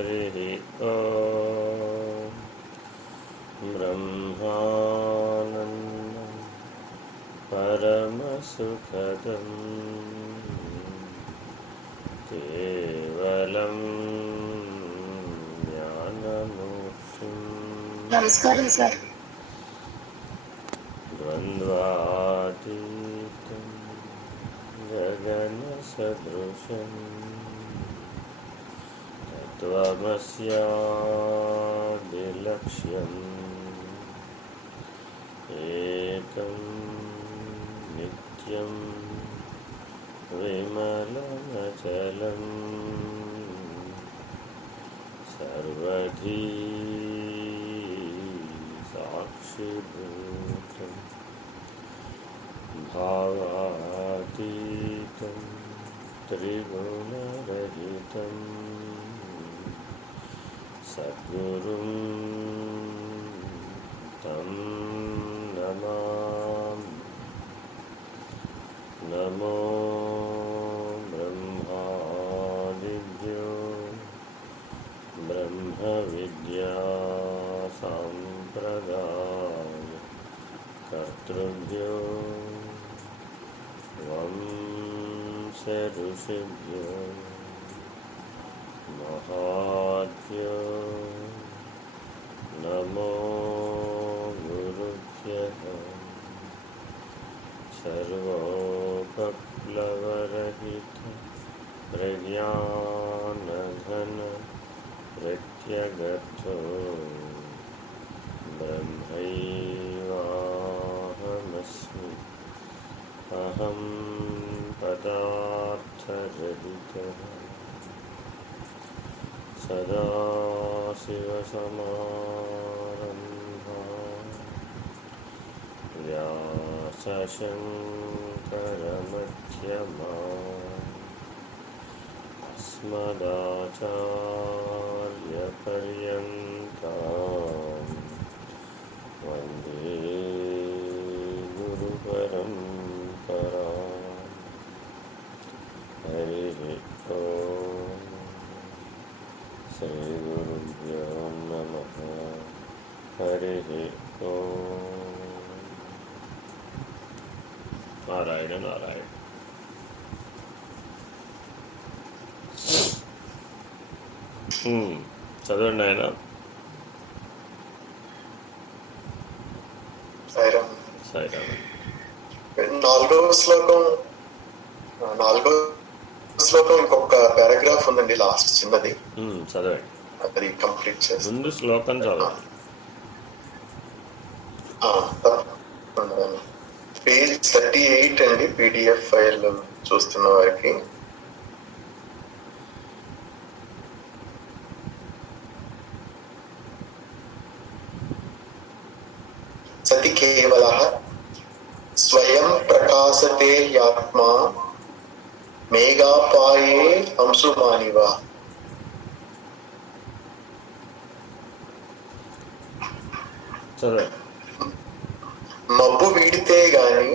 हरि ओम ब्रह्मानन्दं परमसुखदं केवलं ज्ञानमूर्तिं नमस्कार सर द्वन्द्वातीतं गगनसदृशं तत्त्वमस्यादिलक्ष्यम् एकं नित्यं विमलमचलं सर्वधी साक्षिभूतं भावातीतं त्रिगुणरहितं सद्गुरुं तं नमामि। नमो ब्रह्मादिभ्यो ब्रह्मविद्या सम्प्रदाय कर्तृभ्यो वंश ऋषिभ्यो महाभ्यो नमो गुरुभ्यः। सर्वोपप्लवरहित प्रज्ञानघन प्रत्यगर्थो ब्रह्मैवाहमस्मि। अहं पदार्थरहितः सदाशिवसमारम्भां व्यासशङ्करमध्यमाम् अस्मदाचार्यपर्यन्तां वन्दे गुरुपरम्पराम्। हरिः ओम्। श्रीगुरुभ्यो नमः। हरिः ओम्। नारायण नारायण। చదవండి ఆయన. సాయిరామ్. నాలుగో శ్లోకం ఇంకొక పారాగ్రాఫ్ ఉందండి, లాస్ట్ చిన్నది. చదవండి, అది కంప్లీట్ చేసి ముందు శ్లోకం చదవండి. పేజ్ 38 అండి, PDF ఫైల్ చూస్తున్న వారికి. సతి కేవలః స్వయం ప్రకాశతే యాత్మా మేఘాపాయే అంశుమానివ. మబ్బు వీడితే గాని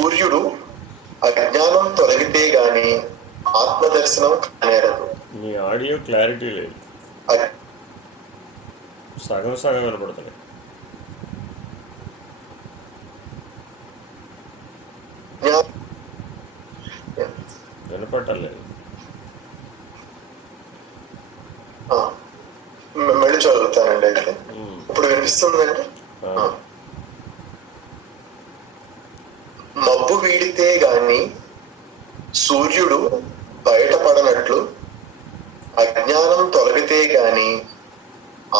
సూర్యుడు అజ్ఞానం తొలగితే గాని ఆత్మదర్శనం కానేరదు. మీ ఆడియో క్లారిటీ లేదు, సగం సగం వినపడుతుంది. వినపట్టలేదు. మళ్ళీ చదువుతానండి అయితే. ఇప్పుడు వినిపిస్తుందండి. మబ్బు వీడితే గాని సూర్యుడు బయటపడనట్లు అజ్ఞానం తొలగితే గాని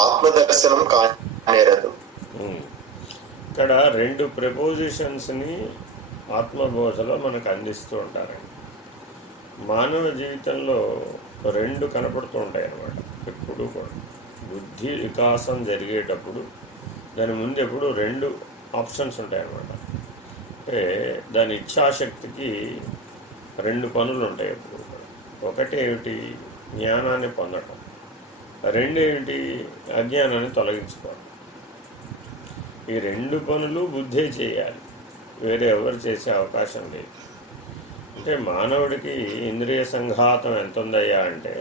ఆత్మదర్శనం కానేరదు. ఇక్కడ రెండు ప్రపోజిషన్స్ని ఆత్మబోధలో మనకు అందిస్తూ ఉంటారండి. మానవ జీవితంలో రెండు కనపడుతూ ఉంటాయి అన్నమాట. ఎప్పుడు కూడా బుద్ధి వికాసం జరిగేటప్పుడు దాని ముందు ఎప్పుడు రెండు ఆప్షన్స్ ఉంటాయి అన్నమాట. అంటే దాని ఇచ్ఛాశక్తికి రెండు పనులు ఉంటాయి ఎప్పుడు కూడా. ఒకటి ఏమిటి, జ్ఞానాన్ని పొందటం. రెండేమిటి, అజ్ఞానాన్ని తొలగించుకోవడం. ఈ రెండు పనులు బుద్ధే చేయాలి, వేరే ఎవరు చేసే అవకాశం లేదు. అంటే మానవుడికి ఇంద్రియ సంఘాతం ఎంత ఉందయ్యా అంటే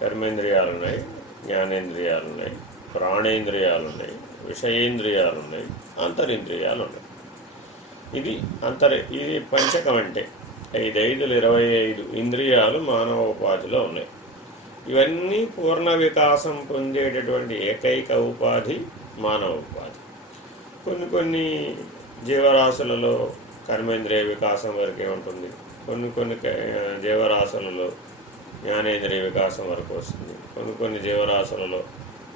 కర్మేంద్రియాలు ఉన్నాయి, జ్ఞానేంద్రియాలు ఉన్నాయి, ప్రాణేంద్రియాలు ఉన్నాయి, విషయేంద్రియాలు ఉన్నాయి, అంతరింద్రియాలు ఉన్నాయి. ఇది ఇది పంచకం అంటే 5 ఇంద్రియాలు మానవ ఉపాధిలో ఉన్నాయి. ఇవన్నీ పూర్ణ వికాసం పొందేటటువంటి ఏకైక ఉపాధి మానవ ఉపాధి. కొన్ని జీవరాశులలో కర్మేంద్రియ వికాసం వరకే ఉంటుంది, కొన్ని జీవరాశులలో జ్ఞానేంద్రియ వికాసం వరకు వస్తుంది, కొన్ని జీవరాశులలో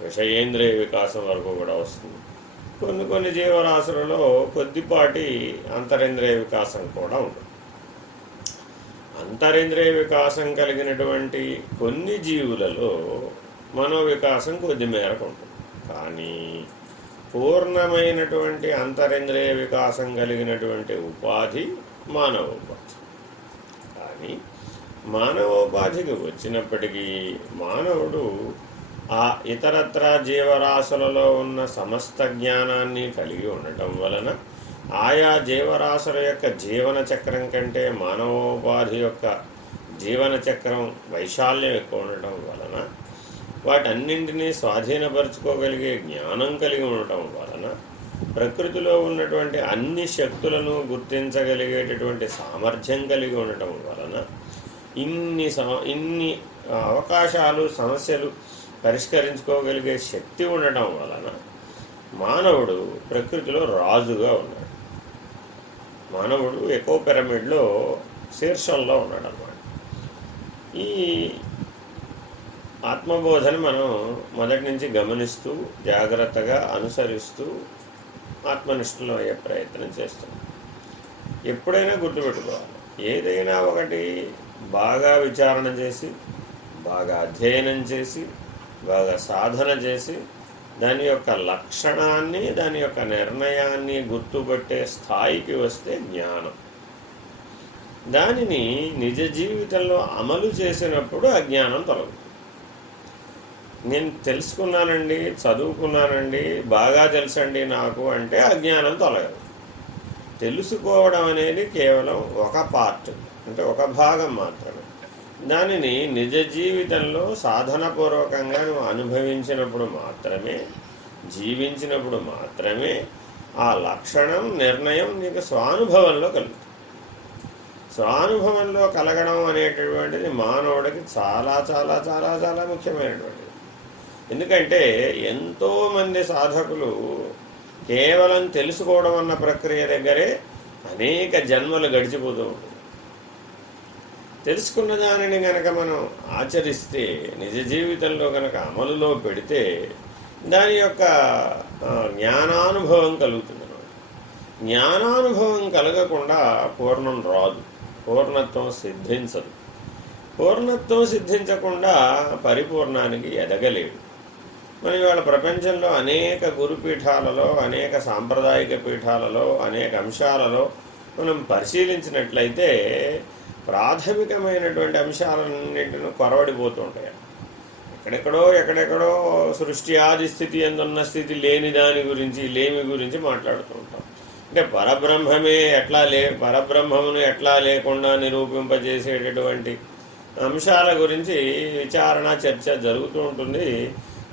విషయేంద్రియ వికాసం వరకు కూడా వస్తుంది, కొన్ని జీవరాశులలో కొద్దిపాటి అంతరింద్రియ వికాసం కూడా ఉంటుంది. అంతరింద్రియ వికాసం కలిగినటువంటి కొన్ని జీవులలో మనో వికాసం కొద్ది మేరకు ఉంటుంది. కానీ పూర్ణమైనటువంటి అంతరింద్రియ వికాసం కలిగినటువంటి ఉపాధి మానవ ఉపాధి. కానీ మానవోపాధికి వచ్చినప్పటికీ మానవుడు ఆ ఇతరత్ర జీవరాశులలో ఉన్న సమస్త జ్ఞానాన్ని కలిగి ఉండటం వలన ఆయా జీవరాశుల యొక్క జీవన చక్రం కంటే మానవోపాధి యొక్క జీవన చక్రం వైశాల్యం ఎక్కువ ఉండటం వలన వాటన్నింటినీ స్వాధీనపరచుకోగలిగే జ్ఞానం కలిగి ఉండటం వలన ప్రకృతిలో ఉన్నటువంటి అన్ని శక్తులను గుర్తించగలిగేటటువంటి సామర్థ్యం కలిగి ఉండటం వలన ఇన్ని అవకాశాలు సమస్యలు పరిష్కరించుకోగలిగే శక్తి ఉండటం వలన మానవుడు ప్రకృతిలో రాజుగా ఉన్నాడు. మానవుడు ఎకో పిరమిడ్లో శీర్షంలో ఉన్నాడు అన్నమాట. ఈ ఆత్మబోధన మనం మొదటి నుంచి గమనిస్తూ జాగ్రత్తగా అనుసరిస్తూ ఆత్మనిష్ఠలో అయ్యే ప్రయత్నం చేస్తున్నాం. ఎప్పుడైనా గుర్తుపెట్టుకోవాలి, ఏదైనా ఒకటి బాగా విచారణ చేసి, బాగా అధ్యయనం చేసి, బాగా సాధన చేసి దాని యొక్క లక్షణాన్ని, దాని యొక్క నిర్ణయాన్ని గుర్తుపట్టే స్థాయికి వస్తే జ్ఞానం. దానిని నిజ జీవితంలో అమలు చేసినప్పుడు అజ్ఞానం తొలగుతుంది. నేను తెలుసుకున్నానండి, చదువుకున్నానండి, బాగా తెలుసండి నాకు అంటే అజ్ఞానం తొలగదు. తెలుసుకోవడం అనేది కేవలం ఒక పార్ట్, అంటే ఒక భాగం మాత్రమే. దానిని నిజ జీవితంలో సాధనపూర్వకంగా నువ్వు అనుభవించినప్పుడు మాత్రమే, జీవించినప్పుడు మాత్రమే ఆ లక్షణం, నిర్ణయం నీకు స్వానుభవంలో కలుగుతుంది. స్వానుభవంలో కలగడం అనేటటువంటిది మానవుడికి చాలా చాలా చాలా చాలా ముఖ్యమైనటువంటిది. ఎందుకంటే ఎంతోమంది సాధకులు కేవలం తెలుసుకోవడం అన్న ప్రక్రియ దగ్గరే అనేక జన్మలు గడిచిపోతూ ఉంటుంది. తెలుసుకున్న దానిని గనక మనం ఆచరిస్తే, నిజ జీవితంలో గనక అమలులో పెడితే దాని యొక్క జ్ఞానానుభవం కలుగుతుంది. జ్ఞానానుభవం కలగకుండా పూర్ణం రాదు, పూర్ణత్వం సిద్ధించదు. పూర్ణత్వం సిద్ధించకుండా పరిపూర్ణానికి ఎదగలేడు. మరి ఇవాళ ప్రపంచంలో అనేక గురుపీఠాలలో, అనేక సాంప్రదాయిక పీఠాలలో, అనేక అంశాలలో మనం పరిశీలించినట్లయితే ప్రాథమికమైనటువంటి అంశాలన్నింటినీ కొరవడిపోతుంటాయి. ఎక్కడెక్కడో సృష్టి ఆది స్థితి ఎందున్న స్థితి లేని దాని గురించి, లేమి గురించి మాట్లాడుతూ ఉంటాం. అంటే పరబ్రహ్మమును ఎట్లా లేకుండా నిరూపింపజేసేటటువంటి అంశాల గురించి విచారణ, చర్చ జరుగుతూ ఉంటుంది.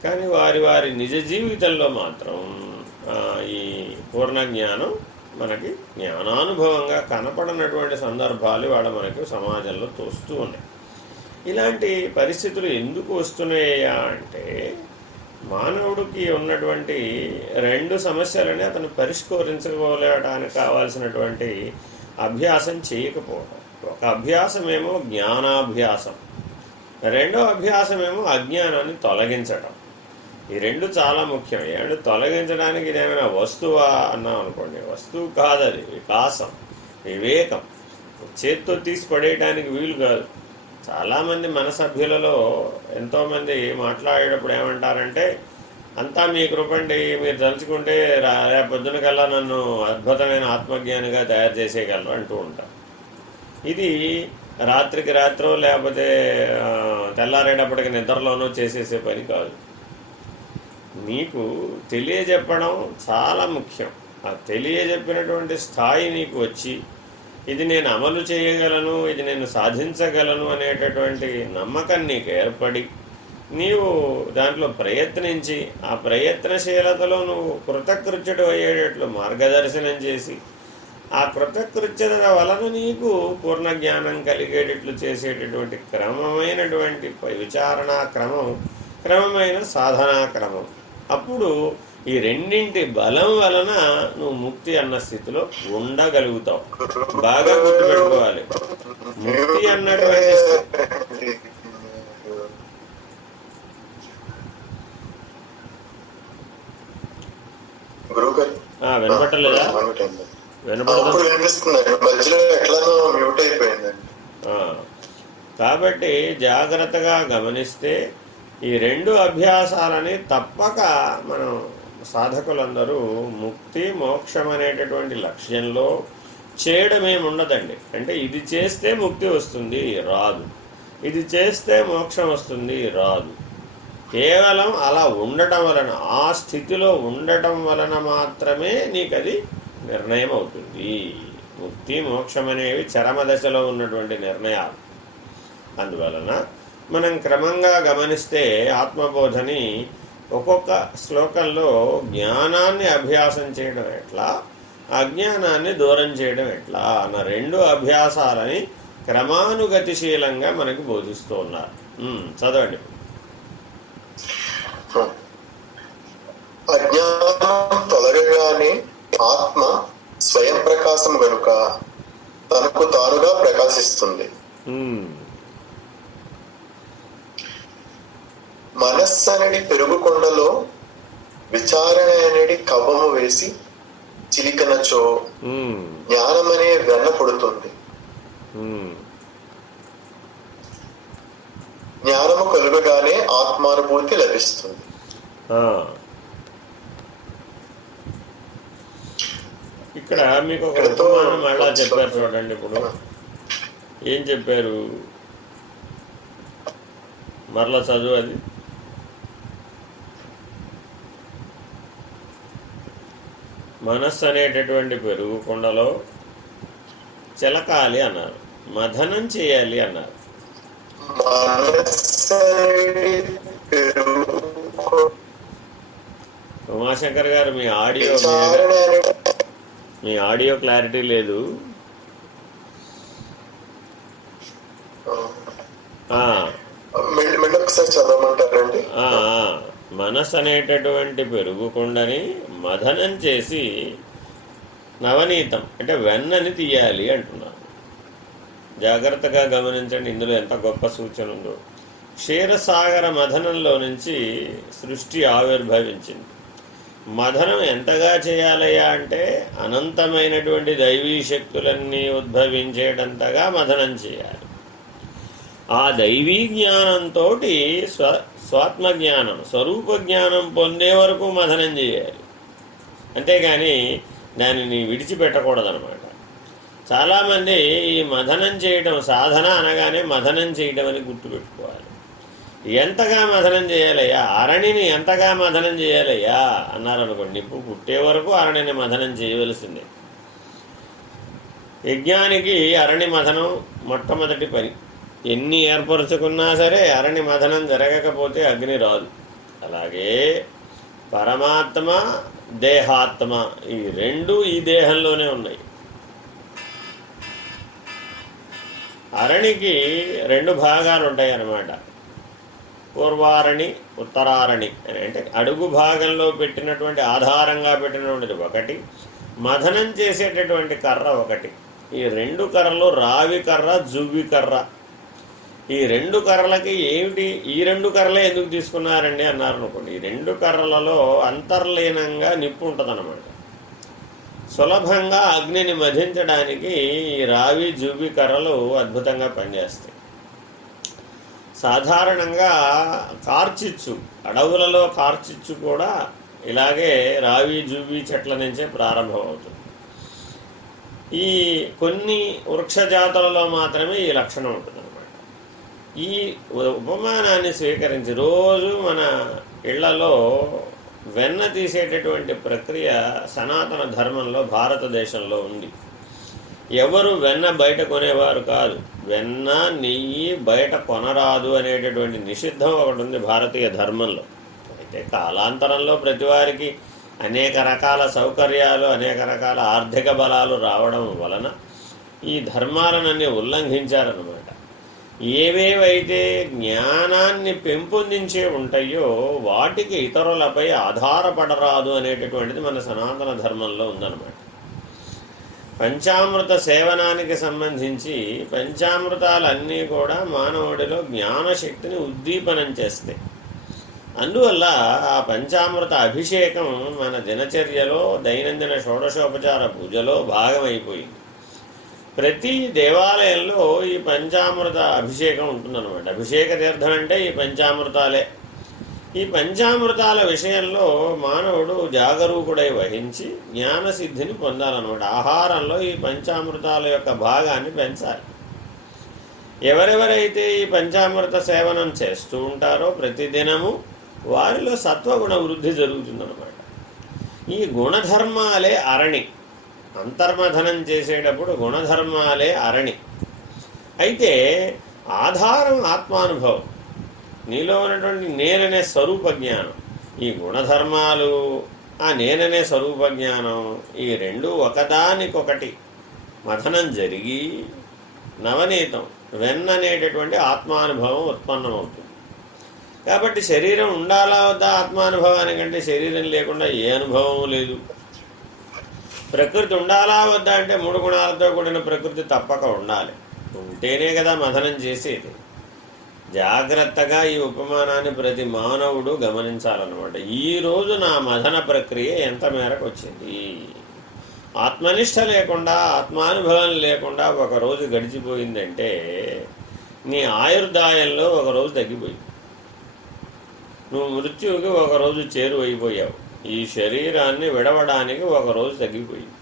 కానీ వారి నిజ జీవితంలో మాత్రం ఈ పూర్ణ జ్ఞానం మనకి జ్ఞానానుభవంగా కనపడనటువంటి సందర్భాలు ఇవాళ మనకు సమాజంలో తోస్తూ ఉన్నాయి. ఇలాంటి పరిస్థితులు ఎందుకు వస్తున్నాయా అంటే మానవుడికి ఉన్నటువంటి 2 సమస్యలని అతను పరిష్కరించుకోలేడానికి కావాల్సినటువంటి అభ్యాసం చేయకపోవడం. ఒక అభ్యాసమేమో జ్ఞానాభ్యాసం, రెండో అభ్యాసమేమో అజ్ఞానాన్ని తొలగించడం. ఈ 2 చాలా ముఖ్యం. ఏమంటే తొలగించడానికి ఇదేమైనా వస్తువా అన్నాం అనుకోండి, వస్తువు కాదు, అది వికాసం, వివేకం. చేత్తో తీసి పడేయడానికి వీలు కాదు. చాలామంది మన సభ్యులలో ఎంతోమంది మాట్లాడేటప్పుడు ఏమంటారంటే, అంతా మీ కృపండి, మీరు తలుచుకుంటే రేపొద్దున కల్లా నన్ను అద్భుతమైన ఆత్మజ్ఞానిగా తయారు చేసేయగలరు అంటూ ఉంటారు. ఇది రాత్రికి రాత్రో లేకపోతే తెల్లారేటప్పటికి నిద్రలోనో చేసేసే పని కాదు. నీకు తెలియజెప్పడం చాలా ముఖ్యం. ఆ తెలియజెప్పినటువంటి స్థాయి నీకు వచ్చి ఇది నేను అమలు చేయగలను, ఇది నేను సాధించగలను అనేటటువంటి నమ్మకం నీకు ఏర్పడి నీవు దాంట్లో ప్రయత్నించి ఆ ప్రయత్నశీలతలో నువ్వు కృతకృత్యుడు అయ్యేటట్లు మార్గదర్శనం చేసి ఆ కృతకృత్యత వలన నీకు పూర్ణ జ్ఞానం కలిగేటట్లు చేసేటటువంటి క్రమమైనటువంటి విచారణా క్రమం, క్రమమైన సాధనా క్రమం. అప్పుడు ఈ రెండింటి బలం వలన నువ్వు ముక్తి అన్న స్థితిలో ఉండగలుగుతావు. బాగా గుర్తుపెట్టుకోవాలి, ముక్తి అన్నటువంటి వినపట్టలేదా? కాబట్టి జాగ్రత్తగా గమనిస్తే ఈ రెండు అభ్యాసాలని తప్పక మనం సాధకులందరూ ముక్తి మోక్షం అనేటటువంటి లక్ష్యంలో చేయడమేముండదండి. అంటే ఇది చేస్తే ముక్తి వస్తుంది రాదు, ఇది చేస్తే మోక్షం వస్తుంది రాదు. కేవలం అలా ఉండటం వలన, ఆ స్థితిలో ఉండటం వలన మాత్రమే నీకు అది నిర్ణయం అవుతుంది. ముక్తి మోక్షం అనేవి చరమ దశలో ఉన్నటువంటి నిర్ణయాలు. అందువలన మనం క్రమంగా గమనిస్తే ఆత్మబోధని ఒక్కొక్క శ్లోకంలో జ్ఞానాన్ని అభ్యాసం చేయడం ఎట్లా, అజ్ఞానాన్ని దూరం చేయడం ఎట్లా అన్న రెండు అభ్యాసాలని క్రమానుగతిశీలంగా మనకి బోధిస్తూ ఉన్నారు. చదవండి. అజ్ఞానం తొలగగానే ఆత్మ స్వయం ప్రకాశం గనుక తనకు తానుగా ప్రకాశిస్తుంది. మనస్సు అనేది పెరుగుకొండలో విచారణ అనేది కవ్వము వేసి చిలికనచో జ్ఞానం అనే వెన్న పుడుతుంది. జ్ఞానము కలుగగానే ఆత్మానుభూతి లభిస్తుంది. ఇక్కడ మీకు ఒక ఉపమానం మళ్ళా చెప్పారు చూడండి. ఇప్పుడు ఏం చెప్పారు? మరలా చదువు అది. మనస్సు అనేటటువంటి పెరుగు కుండలో చిలకాలి అన్నారు, మథనం చేయాలి అన్నారు. ఉమాశంకర్ గారు మీ ఆడియో క్లారిటీ లేదు. మనస్సు అనేటటువంటి పెరుగుకుండని మథనం చేసి నవనీతం అంటే వెన్నని తీయాలి అంటున్నారు. జాగ్రత్తగా గమనించండి, ఇందులో ఎంత గొప్ప సూచన ఉందో. క్షీరసాగర మథనంలో నుంచి సృష్టి ఆవిర్భవించింది. మథనం ఎంతగా చేయాలయ్యా అంటే అనంతమైనటువంటి దైవీ శక్తులన్నీ ఉద్భవించేటంతగా మథనం చేయాలి. ఆ దైవీ జ్ఞానంతో స్వాత్మజ్ఞానం, స్వరూప జ్ఞానం పొందే వరకు మథనం చేయాలి. అంతేగాని దానిని విడిచిపెట్టకూడదనమాట. చాలామంది ఈ మథనం చేయడం, సాధన అనగానే మథనం చేయడం అని గుర్తుపెట్టుకోవాలి. ఎంతగా మథనం చేయాలయ్యా, అరణిని ఎంతగా మథనం చేయాలయ్యా అన్నారనుకోండి, నిప్పు పుట్టే వరకు అరణిని మథనం చేయవలసిందే. యజ్ఞానికి అరణి మథనం మొట్టమొదటి పని. ఎన్ని ఏర్పరచుకున్నా సరే అరణి మథనం జరగకపోతే అగ్ని రాదు. అలాగే పరమాత్మ, దేహాత్మ ఈ రెండు ఈ దేహంలోనే ఉన్నాయి. అరణికి రెండు భాగాలు ఉంటాయి అన్నమాట. పూర్వారణి, ఉత్తరారణి అని. అంటే అడుగు భాగంలో పెట్టినటువంటి ఆధారంగా పెట్టినటువంటిది ఒకటి, మథనం చేసేటటువంటి కర్ర ఒకటి. ఈ రెండు కర్రలు రావి కర్ర, జువ్వి కర్ర. ఈ రెండు కర్రలకి ఏమిటి, ఈ రెండు కర్రలే ఎందుకు తీసుకున్నారండి అన్నారు అనుకోండి. ఈ రెండు కర్రలలో అంతర్లీనంగా నిప్పు ఉంటుందన్నమాట. సులభంగా అగ్నిని మధించడానికి ఈ రావి, జువ్వి కర్రలు అద్భుతంగా పనిచేస్తాయి. సాధారణంగా కార్చిచ్చు, అడవులలో కార్చిచ్చు కూడా ఇలాగే రావి, జువ్వి చెట్ల నుంచే ప్రారంభమవుతుంది. ఈ కొన్ని వృక్షజాతులలో మాత్రమే ఈ లక్షణం ఉంటుంది. ఈ ఉపమానాన్ని స్వీకరించి రోజు మన ఇళ్లలో వెన్న తీసేటటువంటి ప్రక్రియ సనాతన ధర్మంలో భారతదేశంలో ఉంది. ఎవరు వెన్న బయట కొనేవారు కాదు. వెన్న నెయ్యి బయట కొనరాదు అనేటటువంటి నిషిద్ధం ఒకటి ఉంది భారతీయ ధర్మంలో. అయితే కాలాంతరంలో ప్రతివారికి అనేక రకాల సౌకర్యాలు, అనేక రకాల ఆర్థిక బలాలు రావడం వలన ఈ ధర్మాలనన్నీ ఉల్లంఘించారన్నమాట. ఏవేవైతే జ్ఞానాన్ని పెంపొందించే ఉంటాయో వాటికి ఇతరులపై ఆధారపడరాదు అనేటటువంటిది మన సనాతన ధర్మంలో ఉందన్నమాట. పంచామృత సేవనానికి సంబంధించి పంచామృతాలన్నీ కూడా మానవుడిలో జ్ఞానశక్తిని ఉద్దీపనం చేస్తాయి. అందువల్ల ఆ పంచామృత అభిషేకం మన దినచర్యలో దైనందిన షోడశోపచార పూజలో భాగమైపోయింది. ప్రతి దేవాలయంలో ఈ పంచామృత అభిషేకం ఉంటుందన్నమాట. అభిషేక తీర్థం అంటే ఈ పంచామృతాలే. ఈ పంచామృతాల విషయంలో మానవుడు జాగరూకుడై వహించి జ్ఞానసిద్ధిని పొందాలన్నమాట. ఆహారంలో ఈ పంచామృతాల యొక్క భాగాన్ని పెంచాలి. ఎవరెవరైతే ఈ పంచామృత సేవనం చేస్తూ ఉంటారో ప్రతిదినము వారిలో సత్వగుణ వృద్ధి జరుగుతుందన్నమాట. ఈ గుణధర్మాలే అరణి. అంతర్మథనం చేసేటప్పుడు గుణధర్మాలే అరణి. అయితే ఆధారం ఆత్మానుభవం, నీలో ఉన్నటువంటి నేననే స్వరూప జ్ఞానం. ఈ గుణధర్మాలు, ఆ నేననే స్వరూప జ్ఞానం, ఈ రెండు ఒకదానికొకటి మథనం జరిగి నవనీతం వెన్ననేటటువంటి ఆత్మానుభవం ఉత్పన్నమవుతుంది. కాబట్టి శరీరం ఉండాలా వద్దా ఆత్మానుభవానికంటే? శరీరం లేకుండా ఏ అనుభవం లేదు. ప్రకృతి ఉండాలా వద్దా అంటే 3 గుణాలతో కూడిన ప్రకృతి తప్పక ఉండాలి. ఉంటేనే కదా మథనం చేసేది. జాగ్రత్తగా ఈ ఉపమానాన్ని ప్రతి మానవుడు గమనించాలన్నమాట. ఈరోజు నా మథన ప్రక్రియ ఎంత మేరకు వచ్చింది? ఆత్మనిష్ట లేకుండా, ఆత్మానుభవం లేకుండా ఒకరోజు గడిచిపోయిందంటే నీ ఆయుర్దాయంలో ఒకరోజు తగ్గిపోయింది. నువ్వు మృత్యువుకి ఒకరోజు చేరువైపోయావు. ఈ శరీరాన్ని విడవడానికి ఒకరోజు తగ్గిపోయింది.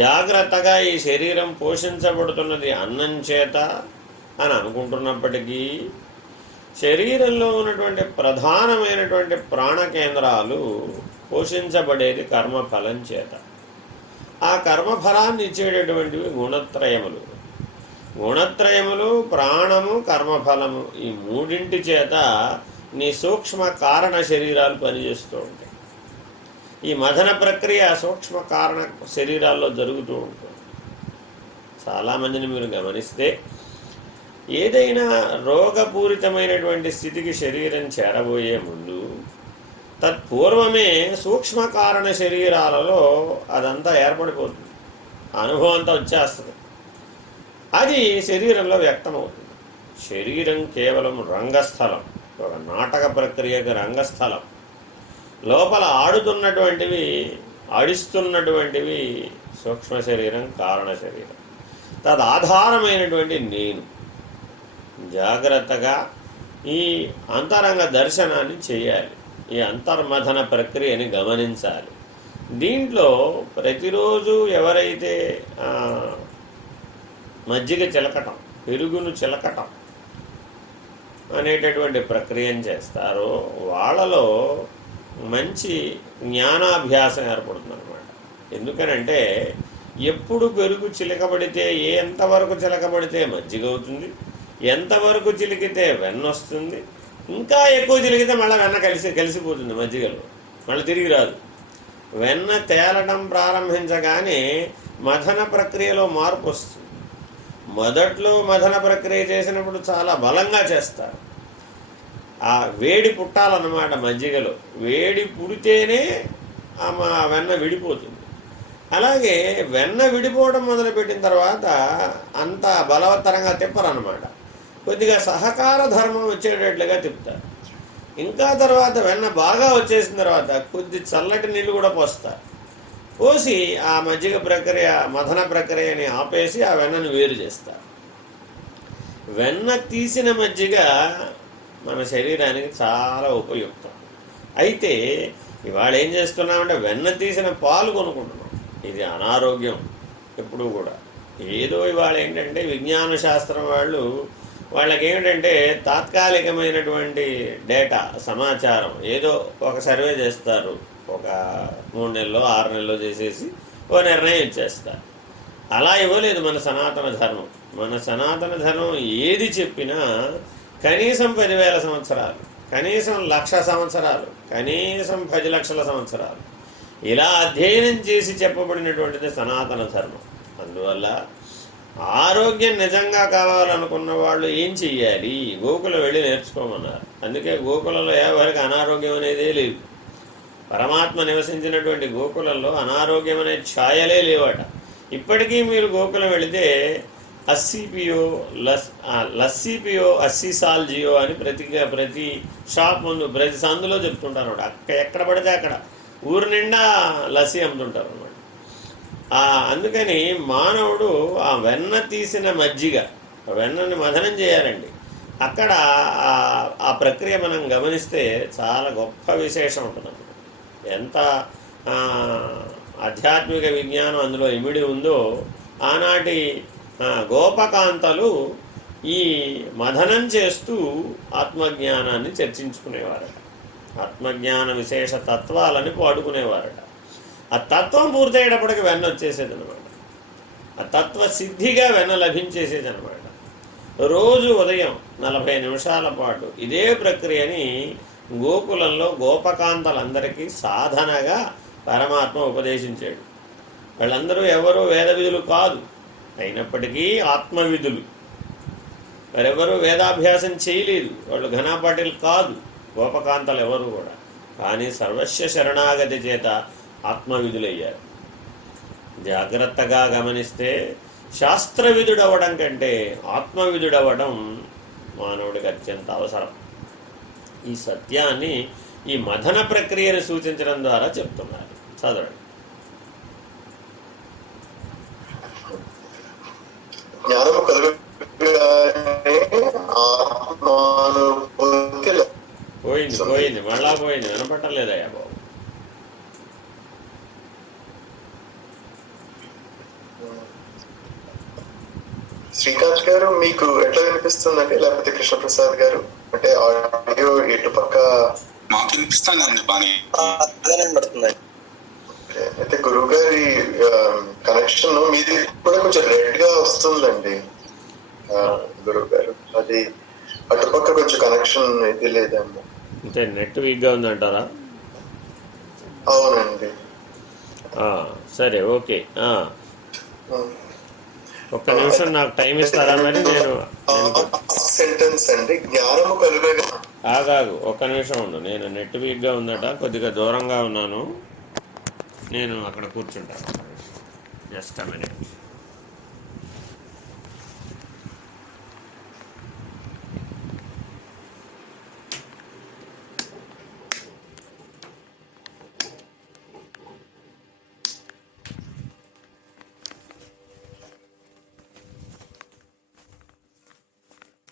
జాగ్రత్తగా ఈ శరీరం పోషించబడుతున్నది అన్నం చేత అని అనుకుంటున్నప్పటికీ శరీరంలో ఉన్నటువంటి ప్రధానమైనటువంటి ప్రాణకేంద్రాలు పోషించబడేది కర్మఫలం చేత. ఆ కర్మఫలాన్ని ఇచ్చేటటువంటివి గుణత్రయములు. గుణత్రయములు, ప్రాణము, కర్మఫలము, ఈ మూడింటి చేత నీ సూక్ష్మ కారణ శరీరాలు పనిచేస్తూ ఉంటాయి. ఈ మథన ప్రక్రియ సూక్ష్మ కారణ శరీరాల్లో జరుగుతూ ఉంటుంది. చాలామందిని మీరు గమనిస్తే ఏదైనా రోగపూరితమైనటువంటి స్థితికి శరీరం చేరబోయే ముందు తత్పూర్వమే సూక్ష్మ కారణ శరీరాలలో అదంతా ఏర్పడిపోతుంది. అనుభవం అంతా వచ్చేస్తుంది. అది శరీరంలో వ్యక్తమవుతుంది. శరీరం కేవలం రంగస్థలం, ఒక నాటక ప్రక్రియకి రంగస్థలం. లోపల ఆడుతున్నటువంటివి, ఆడిస్తున్నటువంటివి సూక్ష్మ శరీరం, కారణ శరీరం. తదాధారమైనటువంటి నేను. జాగ్రత్తగా ఈ అంతరంగ దర్శనాన్ని చేయాలి. ఈ అంతర్మథన ప్రక్రియని గమనించాలి. దీంట్లో ప్రతిరోజు ఎవరైతే మజ్జిగ చిలకటం, పెరుగును చిలకటం అనేటటువంటి ప్రక్రియను చేస్తారో వాళ్ళలో మంచి జ్ఞానాభ్యాసం ఏర్పడుతుందన్నమాట. ఎందుకనంటే ఎప్పుడు పెరుగు చిలకబడితే, ఎంతవరకు చిలకబడితే మజ్జిగ అవుతుంది, ఎంతవరకు చిలికితే వెన్న వస్తుంది, ఇంకా ఎక్కువ చిలికితే మళ్ళీ వెన్న కలిసిపోతుంది మజ్జిగలో, మళ్ళీ తిరిగి రాదు. వెన్న తేలటం ప్రారంభించగానే మథన ప్రక్రియలో మార్పు వస్తుంది. మొదట్లో మథన ప్రక్రియ చేసినప్పుడు చాలా బలంగా చేస్తారు. ఆ వేడి పుట్టాలన్నమాట మజ్జిగలో. వేడి పుడితేనే ఆ వెన్న విడిపోతుంది. అలాగే వెన్న విడిపోవడం మొదలుపెట్టిన తర్వాత అంత బలవత్తరంగా తిప్పరన్నమాట. కొద్దిగా సహకార ధర్మం వచ్చేటట్లుగా తిప్పుతారు. ఇంకా తర్వాత వెన్న బాగా వచ్చేసిన తర్వాత కొద్ది చల్లటి నీళ్ళు కూడా పోస్తారు. పోసి ఆ మజ్జిగ ప్రక్రియ, మథన ప్రక్రియని ఆపేసి ఆ వెన్నను వేరు చేస్తారు. వెన్న తీసిన మజ్జిగ మన శరీరానికి చాలా ఉపయుక్తం. అయితే ఇవాళ ఏం చేస్తున్నామంటే వెన్న తీసిన పాలు కొనుక్కుంటున్నాం. ఇది అనారోగ్యం ఎప్పుడూ కూడా. ఏదో ఇవాళ ఏంటంటే విజ్ఞాన శాస్త్రం వాళ్ళకేమిటంటే తాత్కాలికమైనటువంటి డేటా, సమాచారం, ఏదో ఒక సర్వే చేస్తారు, ఒక 3 నెలలో 6 నెలలో చేసేసి ఓ నిర్ణయం ఇచ్చేస్తారు. అలా ఇవ్వలేదు మన సనాతన ధర్మం. మన సనాతన ధర్మం ఏది చెప్పినా కనీసం 10,000 సంవత్సరాలు, కనీసం 1,00,000 సంవత్సరాలు, కనీసం 10 లక్షల సంవత్సరాలు ఇలా అధ్యయనం చేసి చెప్పబడినటువంటిది సనాతన ధర్మం. అందువల్ల ఆరోగ్యం నిజంగా కావాలనుకున్న వాళ్ళు ఏం చెయ్యాలి? గోకులం వెళ్ళి నేర్చుకోమన్నారు. అందుకే గోకులంలో ఎవరికి అనారోగ్యం అనేదే లేదు. పరమాత్మ నివసించినటువంటి గోకులంలో అనారోగ్యం అనే ఛాయలే లేవట. ఇప్పటికీ మీరు గోకులం వెళితే 80 పియో లస్సీ పియో 80 సాల్ జియో అని ప్రతి షాప్ ముందు ప్రతి సందులో చెప్తుంటారు అనమాట. ఎక్కడ పడితే అక్కడ ఊరు నిండా లస్సీ అమ్ముతుంటారు అనమాట. అందుకని మానవుడు ఆ వెన్న తీసిన మజ్జిగ, వెన్నని మథనం చేయాలండి. అక్కడ ఆ ప్రక్రియ మనం గమనిస్తే చాలా గొప్ప విశేషం ఉంటుందన్నమాట. ఎంత ఆధ్యాత్మిక విజ్ఞానం అందులో ఇమిడి ఉందో ఆనాటి గోపకాంతలు ఈ మథనం చేస్తూ ఆత్మజ్ఞానాన్ని చర్చించుకునేవారట. ఆత్మజ్ఞాన విశేష తత్వాలని పాడుకునేవారట. ఆ తత్వం పూర్తయ్యేటప్పటికి వెన్న వచ్చేసేది అనమాట. ఆ తత్వ సిద్ధిగా వెన్న లభించేసేది అనమాట. రోజు ఉదయం 40 నిమిషాల పాటు ఇదే ప్రక్రియని గోకులంలో గోపకాంతలందరికీ సాధనగా పరమాత్మ ఉపదేశించాడు. వాళ్ళందరూ ఎవరూ వేద విధులు కాదు, అయినప్పటికీ ఆత్మవిధులు. వారెవరూ వేదాభ్యాసం చేయలేదు, వాళ్ళు ఘనాపాటిలు కాదు గోపకాంతలు ఎవరు కూడా. కానీ సర్వస్వ శరణాగతి చేత ఆత్మవిధులయ్యారు. జాగ్రత్తగా గమనిస్తే శాస్త్రవిధుడవడం కంటే ఆత్మవిధుడవడం మానవుడికి అత్యంత అవసరం. ఈ సత్యాన్ని ఈ మథన ప్రక్రియను సూచించడం ద్వారా చెప్తున్నారు. చదవండి. జ్ఞానము పోయింది మళ్ళా పోయింది, వినపట్టలేదయ్యా బాబు. శ్రీకాంత్ గారు మీకు ఎట్లా వినిపిస్తుందండి? లేకపోతే కృష్ణప్రసాద్ గారు అంటే ఆడియో ఎటుపక్క మాకు వినిపిస్తానండి బాగా. అయితే గురువు గారి కనెక్షన్ మీది కూడా కొంచెం రెడ్ గా వస్తుందండి గురువు గారు. అది అటుపక్క కొంచెం కనెక్షన్ ఇది లేదండి. అంటే నెట్ వీక్గా ఉందంటారా? అవునండి. సరే, ఓకే. ఒక్క నిమిషం నాకు టైం ఇస్తారా మరి? నేను సెంటెన్స్ అండి, జ్ఞానము కలుగగా. ఆగాగు, ఒక్క నిమిషం ఉండు. నేను నెట్ వీక్గా ఉందట, కొద్దిగా దూరంగా ఉన్నాను, నేను అక్కడ కూర్చుంటాను. Just a minute.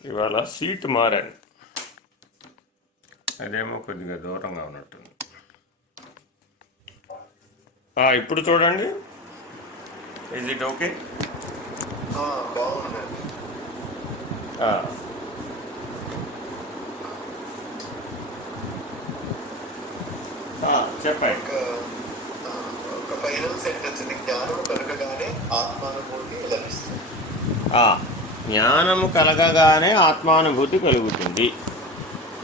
ఇవాళ సీట్ మారాను, అదేమో కొద్దిగా దూరంగా ఉన్నట్టుంది. ఇప్పుడు చూడండి, ఇజ్ ఇట్ ఓకే? బాగుందండి. చెప్పండి. ఒక ఫైనల్ సెంటెన్స్, జ్ఞానము కలగగానే ఆత్మానుభూతి లభిస్తుంది. జ్ఞానము కలగగానే ఆత్మానుభూతి కలుగుతుంది.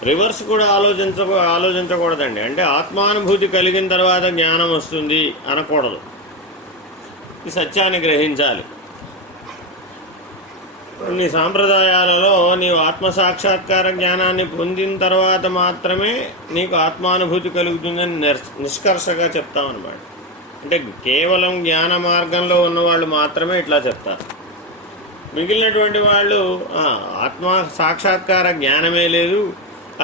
రివర్స్ కూడా ఆలోచించకూడదండి. అంటే ఆత్మానుభూతి కలిగిన తర్వాత జ్ఞానం వస్తుంది అనకూడదు. ఈ సత్యాన్ని గ్రహించాలి. కొన్ని సాంప్రదాయాలలో నీవు ఆత్మసాక్షాత్కార జ్ఞానాన్ని పొందిన తర్వాత మాత్రమే నీకు ఆత్మానుభూతి కలుగుతుందని నిష్కర్షగా చెప్తామన్నమాట. అంటే కేవలం జ్ఞాన మార్గంలో ఉన్నవాళ్ళు మాత్రమే ఇట్లా చెప్తారు. మిగిలినటువంటి వాళ్ళు ఆత్మ సాక్షాత్కార జ్ఞానమే లేదు,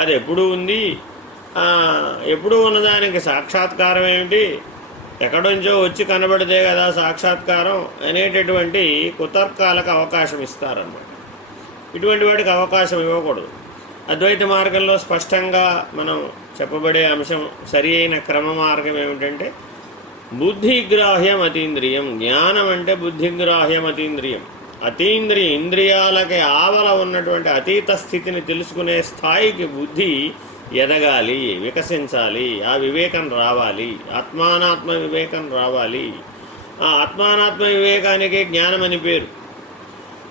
అది ఎప్పుడూ ఉంది, ఎప్పుడూ ఉన్నదానికి సాక్షాత్కారం ఏమిటి, ఎక్కడొంచో వచ్చి కనబడితే కదా సాక్షాత్కారం అనేటటువంటి కుతర్కాలకు అవకాశం ఇస్తారన్నమాట. ఇటువంటి వాటికి అవకాశం ఇవ్వకూడదు. అద్వైత మార్గంలో స్పష్టంగా మనం చెప్పబడే అంశం, సరి అయిన క్రమ మార్గం ఏమిటంటే బుద్ధిగ్రాహ్యం అతీంద్రియం. జ్ఞానం అంటే బుద్ధిగ్రాహ్యం అతీంద్రియం. ఇంద్రియాలకి ఆవల ఉన్నటువంటి అతీత స్థితిని తెలుసుకునే స్థాయికి బుద్ధి ఎదగాలి, వికసించాలి, ఆ వివేకం రావాలి, ఆత్మానాత్మ వివేకం రావాలి. ఆ ఆత్మానాత్మ వివేకానికి జ్ఞానం అని పేరు.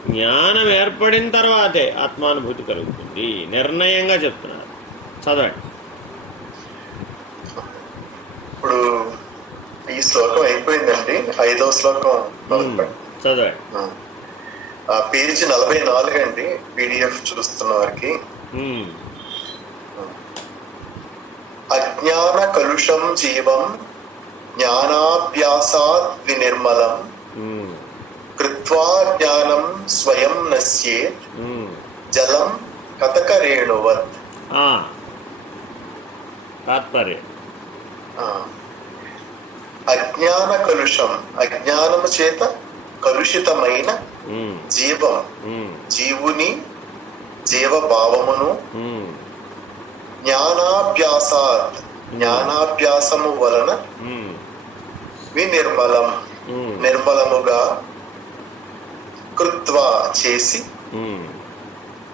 జ్ఞానం ఏర్పడిన తర్వాతే ఆత్మానుభూతి కలుగుతుంది, నిర్ణయంగా చెప్తున్నారు. చదవండి. ఇప్పుడు ఈ శ్లోకం అయిపోయిందండి. 5వ శ్లోకం చదవండి. పేజీ 44 అండి, PDF చూస్తున్న వారికి. అజ్ఞాన కలుషం జీవం జ్ఞానాభ్యాసాత్ వినిర్మలం కృత్వా జ్ఞానం స్వయం నశ్యేత్ జలం కతకరేణువత్. తాత్పర్యం అజ్ఞాన కలుషం, అజ్ఞానము చేత కలుషితమైన జీవం, జీవుని జీవభావమును జ్ఞానాభ్యాసాత్, జ్ఞానాభ్యాసము వలన వినిర్మలం, నిర్మలముగా కృత్వా చేసి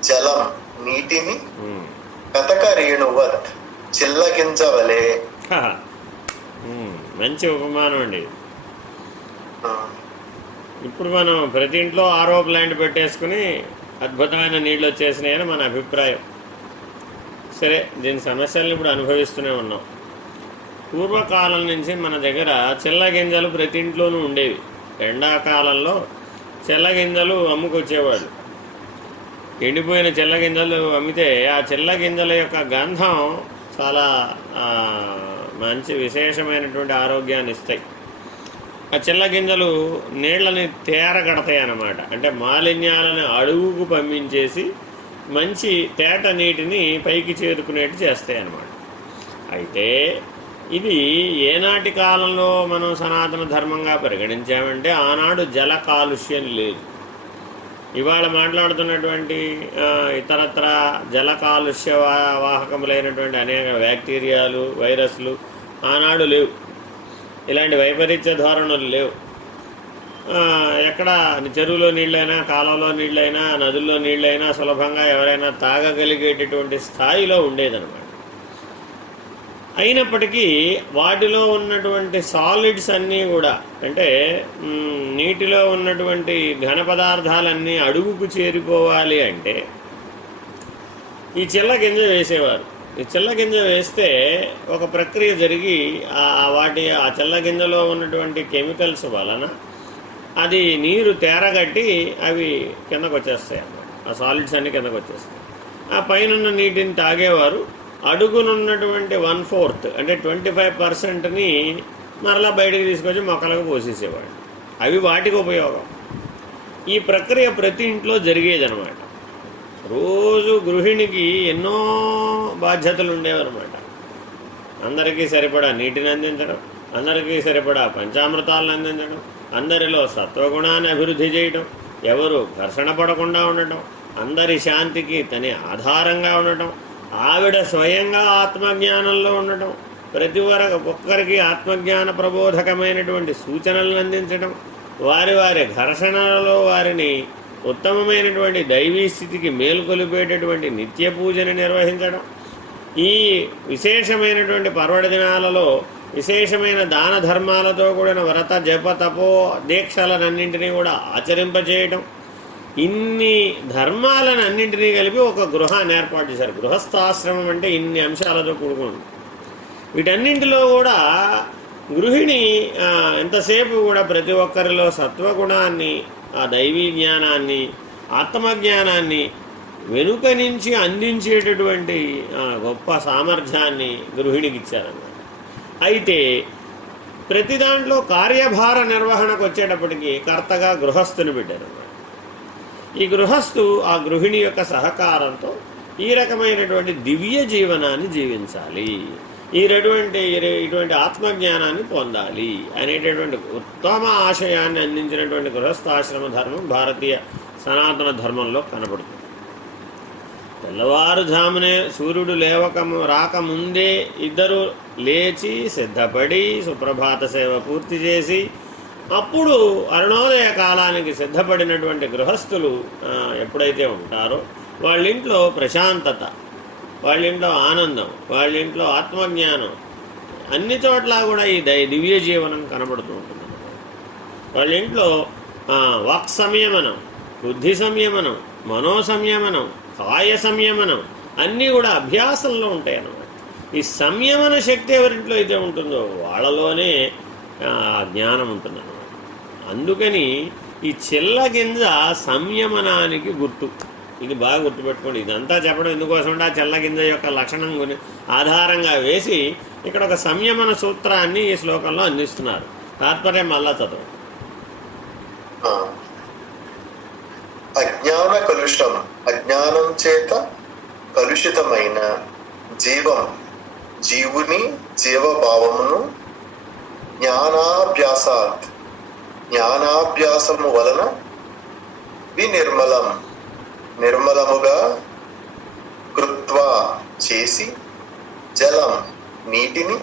జలం నీటిని కతక రేణువత్ చిల్లగించవలే. మంచి ఉపమానం అండి. ఇప్పుడు మనం ప్రతి ఇంట్లో ఆరో ప్లాంట్ పెట్టేసుకుని అద్భుతమైన నీళ్ళు వచ్చేసినాయని మన అభిప్రాయం. సరే, దీని సమస్యలను ఇప్పుడు అనుభవిస్తూనే ఉన్నాం. పూర్వకాలం నుంచి మన దగ్గర చెల్లగింజలు ప్రతి ఇంట్లోనూ ఉండేవి. ఎండాకాలంలో చెల్లగింజలు అమ్ముకొచ్చేవాళ్ళు. ఎండిపోయిన చెల్లగింజలు అమ్మితే ఆ చెల్లగింజల యొక్క గంధం చాలా మంచి విశేషమైనటువంటి ఆరోగ్యాన్ని ఇస్తాయి. ఆ చెల్లగింజలు నీళ్ళని తేరగడతాయి అన్నమాట. అంటే మాలిన్యాలను అడుగుకు పంపించేసి మంచి తేట నీటిని పైకి చేరుకునేట్టు చేస్తాయి అన్నమాట. అయితే ఇది ఏనాటి కాలంలో మనం సనాతన ధర్మంగా పరిగణించామంటే ఆనాడు జల కాలుష్యం లేదు. ఇవాళ మాట్లాడుతున్నటువంటి ఇతరత్ర జల కాలుష్య వాహకములైనటువంటి అనేక బ్యాక్టీరియాలు, వైరస్లు ఆనాడు లేవు. ఇలాంటి వైపరీత్య ధోరణులు లేవు. ఎక్కడ చెరువులో నీళ్ళైనా, కాలంలో నీళ్ళైనా, నదుల్లో నీళ్ళైనా సులభంగా ఎవరైనా తాగగలిగేటటువంటి స్థాయిలో ఉండేదన్నమాట. అయినప్పటికీ వాటిలో ఉన్నటువంటి సాలిడ్స్ అన్నీ కూడా, అంటే నీటిలో ఉన్నటువంటి ఘన పదార్థాలన్నీ అడుగుకు చేరిపోవాలి అంటే ఈ చెల్లగింజ వేసేవారు. ఈ చెల్లగింజ వేస్తే ఒక ప్రక్రియ జరిగి ఆ చెల్లగింజలో ఉన్నటువంటి కెమికల్స్ వలన అది నీరు తేరగట్టి అవి కిందకు వచ్చేస్తాయి అన్నమాట. ఆ సాలిడ్స్ అన్నీ కిందకు వచ్చేస్తాయి. ఆ పైన నీటిని తాగేవారు అడుగునున్నటువంటి 1/4 అంటే 25%ని మరలా బయటకు తీసుకొచ్చి మొక్కలకు పోసేసేవాడు. అవి వాటికి ఉపయోగం. ఈ ప్రక్రియ ప్రతి ఇంట్లో జరిగేదనమాట. రోజు గృహిణికి ఎన్నో బాధ్యతలు ఉండేవన్నమాట. అందరికీ సరిపడా నీటిని అందించడం, అందరికీ సరిపడా పంచామృతాలను అందించడం, అందరిలో సత్వగుణాన్ని అభివృద్ధి చేయడం, ఎవరు ఘర్షణ పడకుండా ఉండటం, అందరి శాంతికి తనే ఆధారంగా ఉండటం, ఆవిడ స్వయంగా ఆత్మజ్ఞానంలో ఉండటం, ప్రతి ఒక్కరికి ఆత్మజ్ఞాన ప్రబోధకమైనటువంటి సూచనలను అందించడం, వారి వారి ఘర్షణలలో వారిని ఉత్తమమైనటువంటి దైవీ స్థితికి మేలుకొలిపేటటువంటి నిత్య పూజని నిర్వహించడం, ఈ విశేషమైనటువంటి పర్వదినాలలో విశేషమైన దాన ధర్మాలతో కూడిన వ్రత జప తపో దీక్షలనన్నింటినీ కూడా ఆచరింపజేయడం, ఇన్ని ధర్మాలను అన్నింటినీ కలిపి ఒక గృహాన్ని ఏర్పాటు చేశారు. గృహస్థాశ్రమం అంటే ఇన్ని అంశాలతో కూడుకుంది. వీటన్నింటిలో కూడా గృహిణి ఎంతసేపు కూడా ప్రతి ఒక్కరిలో సత్వగుణాన్ని, ఆ దైవీ జ్ఞానాన్ని, ఆత్మజ్ఞానాన్ని వెనుక నుంచి అందించేటటువంటి గొప్ప సామర్థ్యాన్ని గృహిణికి ఇచ్చారన్నమాట. అయితే ప్రతి దాంట్లో కార్యభార నిర్వహణకు వచ్చేటప్పటికి కర్తగా గృహస్థుని పెట్టారన్నమాట. ఈ గృహస్థు ఆ గృహిణి యొక్క సహకారంతో ఈ రకమైనటువంటి దివ్య జీవనాన్ని జీవించాలి, ఇటువంటి ఆత్మజ్ఞానాన్ని పొందాలి అనేటటువంటి ఉత్తమ ఆశయాన్ని అందించినటువంటి గృహస్థాశ్రమ ధర్మం భారతీయ సనాతన ధర్మంలో కనబడుతుంది. తెల్లవారుజామునే సూర్యుడు రాకముందే ఇద్దరు లేచి సిద్ధపడి సుప్రభాత సేవ పూర్తి చేసి అప్పుడు అరుణోదయ కాలానికి సిద్ధపడినటువంటి గృహస్థులు ఎప్పుడైతే ఉంటారో వాళ్ళింట్లో ప్రశాంతత, వాళ్ళింట్లో ఆనందం, వాళ్ళింట్లో ఆత్మజ్ఞానం, అన్ని చోట్ల కూడా ఈ దివ్య జీవనం కనబడుతూ ఉంటుంది. వాళ్ళ ఇంట్లో వాక్ సంయమనం, బుద్ధి సంయమనం, మనో సంయమనం, కాయ సంయమనం అన్నీ కూడా అభ్యాసంలో ఉంటాయి అన్నమాట. ఈ సంయమన శక్తి ఎవరింట్లో అయితే ఉంటుందో వాళ్ళలోనే జ్ఞానం ఉంటుందన్నమాట. అందుకని ఈ చెల్లగింజ సంయమనానికి గుర్తు. ఇది బాగా గుర్తుపెట్టుకోండి. ఇదంతా చెప్పడం ఎందుకోసం అంటే ఆ చెల్లగింజ యొక్క లక్షణం ఆధారంగా వేసి ఇక్కడ ఒక సంయమన సూత్రాన్ని ఈ శ్లోకంలో అందిస్తున్నారు. తాత్పర్యం మళ్ళా చదువు. అజ్ఞాన కలుషం, అజ్ఞానం చేత కలుషితమైన జీవుని జీవభావమును జ్ఞానాభ్యాసము వలన నిర్మలముగా కృత్వా చేసి జలం నీటిని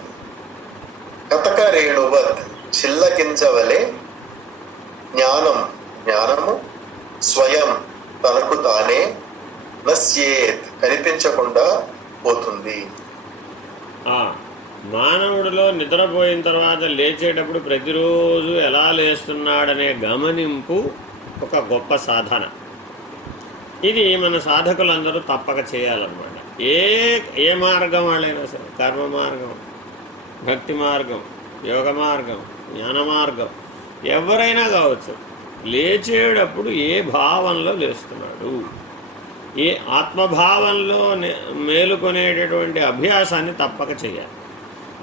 కతక రేణువత్ చిల్లగించవలే జ్ఞానము స్వయం తనకు తానే నశ్యేత్ కనిపించకుండా పోతుంది. మానవుడిలో నిద్రపోయిన తర్వాత లేచేటప్పుడు ప్రతిరోజు ఎలా లేస్తున్నాడనే గమనింపు ఒక గొప్ప సాధన. ఇది మన సాధకులందరూ తప్పక చేయాలన్నమాట. ఏ మార్గం వాళ్ళైనా సరే, కర్మ మార్గం, భక్తి మార్గం, యోగ మార్గం, జ్ఞాన మార్గం, ఎవరైనా కావచ్చు. లేచేటప్పుడు ఏ భావంలో లేస్తున్నాడు, ఏ ఆత్మభావంలో మేలుకొనేటటువంటి అభ్యాసాన్ని తప్పక చేయాలి.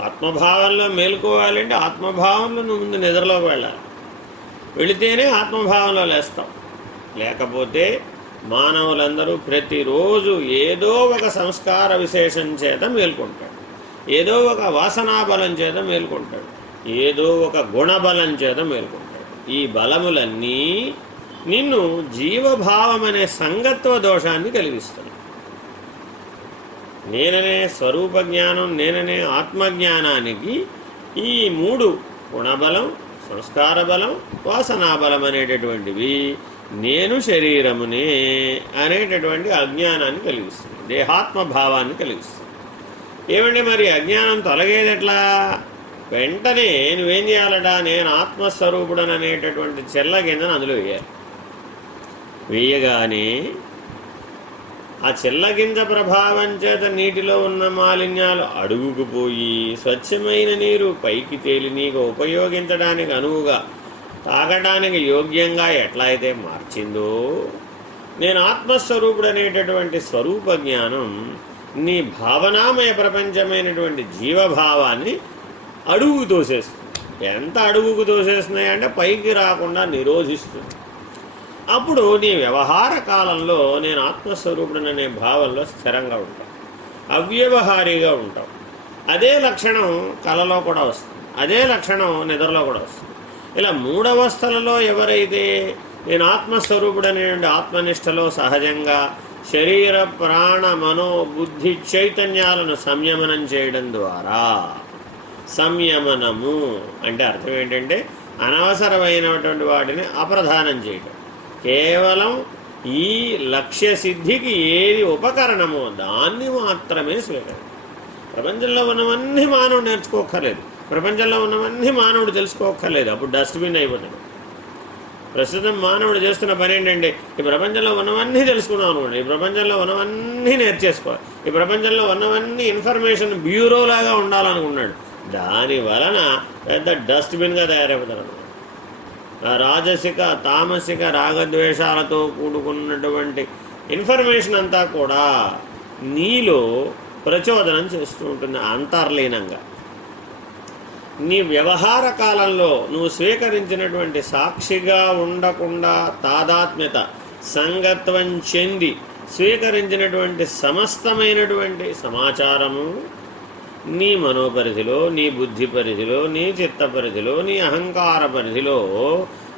ఆత్మభావంలో మేలుకోవాలంటే ఆత్మభావంలో నువ్వు ముందు నిద్రలోకి వెళ్ళాలి. వెళితేనే ఆత్మభావంలో లేస్తాం. లేకపోతే మానవులందరూ ప్రతిరోజు ఏదో ఒక సంస్కార విశేషం చేత మేల్కొంటాడు, ఏదో ఒక వాసనాబలం చేత మేల్కొంటాడు, ఏదో ఒక గుణబలం చేత మేల్కొంటాడు. ఈ బలములన్నీ నిన్ను జీవభావం అనే సంగత్వ దోషాన్ని కలిగిస్తుంది. నేననే స్వరూప జ్ఞానం, నేననే ఆత్మజ్ఞానానికి ఈ 3 గుణబలం, సంస్కార బలం, వాసనాబలం అనేటటువంటివి నేను శరీరమునే అనేటటువంటి అజ్ఞానాన్ని కలిగిస్తుంది, దేహాత్మభావాన్ని కలిగిస్తుంది. ఏమంటే మరి అజ్ఞానం తొలగేదెట్లా? వెంటనే నువ్వేం చేయాలట? నేను ఆత్మస్వరూపుడని అనేటటువంటి చెల్లగింజను అందులో వేయాలి. వేయగానే ఆ చెల్లగింజ ప్రభావం చేత నీటిలో ఉన్న మాలిన్యాలు అడుగుకు పోయి స్వచ్ఛమైన నీరు పైకి తేలి నీకు ఉపయోగించడానికి అనువుగా, తాగడానికి యోగ్యంగా ఎట్లా అయితే మార్చిందో, నేను ఆత్మస్వరూపుడు అనేటటువంటి స్వరూప జ్ఞానం నీ భావనామయ ప్రపంచమైనటువంటి జీవభావాన్ని అడుగుకు తోసేస్తుంది. ఎంత అడుగుకు తోసేస్తున్నాయి అంటే పైకి రాకుండా నిరోధిస్తుంది. అప్పుడు నీ వ్యవహార కాలంలో నేను ఆత్మస్వరూపుడననే భావంలో స్థిరంగా ఉంటావు, అవ్యవహారీగా ఉంటావు. అదే లక్షణం కళలో కూడా వస్తుంది, అదే లక్షణం నిద్రలో కూడా వస్తుంది. ఇలా 3 అవస్థలలో ఎవరైతే నేను ఆత్మస్వరూపుడనే ఆత్మనిష్టలో సహజంగా శరీర ప్రాణ మనో బుద్ధి చైతన్యాలను సంయమనం చేయడం ద్వారా, సంయమనము అంటే అర్థం ఏంటంటే అనవసరమైనటువంటి వాటిని అప్రధానం చేయడం, కేవలం ఈ లక్ష్య సిద్ధికి ఏది ఉపకరణమో దాన్ని మాత్రమే స్వీకరించాలి. ప్రపంచంలో ఉన్నవన్నీ మానవుడు నేర్చుకోక్కర్లేదు, ప్రపంచంలో ఉన్నవన్నీ మానవుడు తెలుసుకోక్కర్లేదు, అప్పుడు డస్ట్బిన్ అయిపోతాడు. ప్రస్తుతం మానవుడు చేస్తున్న పని ఏంటంటే ఈ ప్రపంచంలో ఉన్నవన్నీ తెలుసుకున్నాం అనుకోండి, ఈ ప్రపంచంలో ఉన్నవన్నీ నేర్చేసుకోవాలి, ఈ ప్రపంచంలో ఉన్నవన్నీ ఇన్ఫర్మేషన్ బ్యూరోలాగా ఉండాలనుకున్నాడు. దాని వలన పెద్ద డస్ట్బిన్గా తయారైపోతాడు. రాజసిక తామసిక రాగద్వేషాలతో కూడుకున్నటువంటి ఇన్ఫర్మేషన్ అంతా కూడా నీలో ప్రచోదనం చేస్తూ ఉంటుంది అంతర్లీనంగా. నీ వ్యవహార కాలంలో నువ్వు స్వీకరించినటువంటి సాక్షిగా ఉండకుండా తాదాత్మ్యత సంగత్వం చెంది స్వీకరించినటువంటి సమస్తమైనటువంటి సమాచారము నీ మనోపరిధిలో, నీ బుద్ధి పరిధిలో, నీ చిత్త పరిధిలో, నీ అహంకార పరిధిలో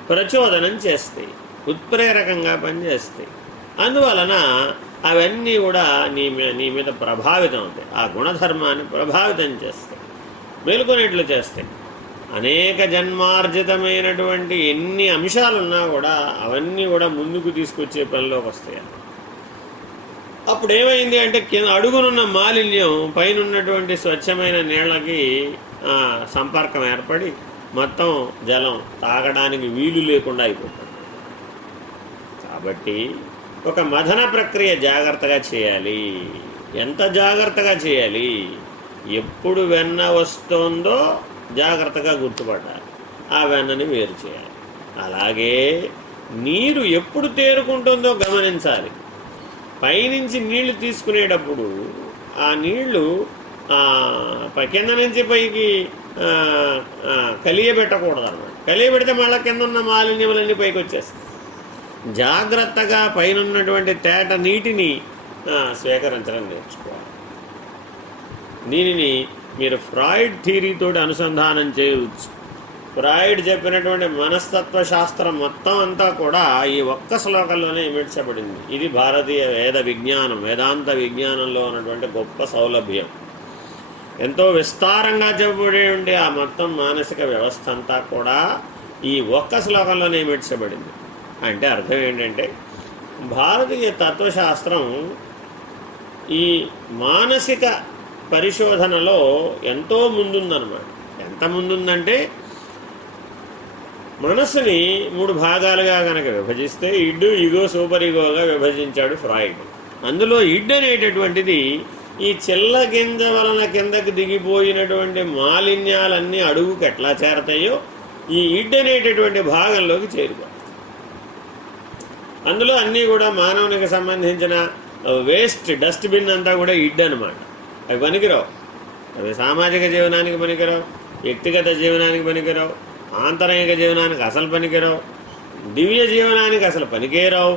ప్రచోదనం చేస్తాయి, ఉత్ప్రేరకంగా పనిచేస్తాయి. అందువలన అవన్నీ కూడా నీ మీద ప్రభావితం అవుతాయి, ఆ గుణధర్మాన్ని ప్రభావితం చేస్తాయి, మేలుకొనేట్లు చేస్తాయి. అనేక జన్మార్జితమైనటువంటి ఎన్ని అంశాలున్నా కూడా అవన్నీ కూడా ముందుకు తీసుకొచ్చే పనిలోకి వస్తాయి. అప్పుడు ఏమైంది అంటే అడుగునున్న మాలిన్యం పైన ఉన్నటువంటి స్వచ్ఛమైన నీళ్ళకి సంపర్కం ఏర్పడి మొత్తం జలం తాగడానికి వీలు లేకుండా అయిపోతుంది. కాబట్టి ఒక మథన ప్రక్రియ జాగ్రత్తగా చేయాలి. ఎంత జాగ్రత్తగా చేయాలి? ఎప్పుడు వెన్న వస్తుందో జాగ్రత్తగా గుర్తుపడాలి, ఆ వెన్నని వేరు చేయాలి. అలాగే నీరు ఎప్పుడు తేరుకుంటుందో గమనించాలి. పైనుంచి నీళ్లు తీసుకునేటప్పుడు ఆ నీళ్లు కింద నుంచి పైకి కలియబెట్టకూడదు అన్నమాట. కలియబెడితే మళ్ళీ కింద ఉన్న మాలిన్యములన్నీ పైకి వచ్చేస్తాయి. జాగ్రత్తగా పైన ఉన్నటువంటి తేట నీటిని స్వీకరించడం నేర్చుకోవాలి. దీనిని మీరు ఫ్రాయిడ్ థియరీతోటి అనుసంధానం చేయవచ్చు. ఫ్రాయిడ్ చెప్పినటువంటి మనస్తత్వ శాస్త్రం మొత్తం అంతా కూడా ఈ ఒక్క శ్లోకంలోనే ఇమిడ్చబడింది. ఇది భారతీయ వేదాంత విజ్ఞానంలో ఉన్నటువంటి గొప్ప సౌలభ్యం. ఎంతో విస్తారంగా చెప్పబడి ఆ మొత్తం మానసిక వ్యవస్థ అంతా కూడా ఈ ఒక్క శ్లోకంలోనే ఇమిడ్చబడింది. అంటే అర్థం ఏంటంటే భారతీయ తత్వశాస్త్రం ఈ మానసిక పరిశోధనలో ఎంతో ముందుందన్నమాట. ఎంత ముందుందంటే మనస్సుని 3 భాగాలుగా కనుక విభజిస్తే ఇడ్, ఈగో, సూపర్ ఈగోగా విభజించాడు ఫ్రాయిడ్. అందులో ఇడ్ అనేటటువంటిది ఈ చిల్ల గింజ వలన కిందకి దిగిపోయినటువంటి మాలిన్యాలన్నీ అడుగుకి ఎట్లా చేరతాయో ఈ ఇడ్ అనేటటువంటి భాగంలోకి చేరిపోతాయి. అందులో అన్నీ కూడా మానవునికి సంబంధించిన వేస్ట్ డస్ట్బిన్ అంతా కూడా ఇడ్ అనమాట. అవి పనికిరావు. అవి సామాజిక జీవనానికి పనికిరావు, వ్యక్తిగత జీవనానికి పనికిరావు, ఆంతరంగిక జీవనానికి అసలు పనికిరావు, దివ్య జీవనానికి అసలు పనికేరావు,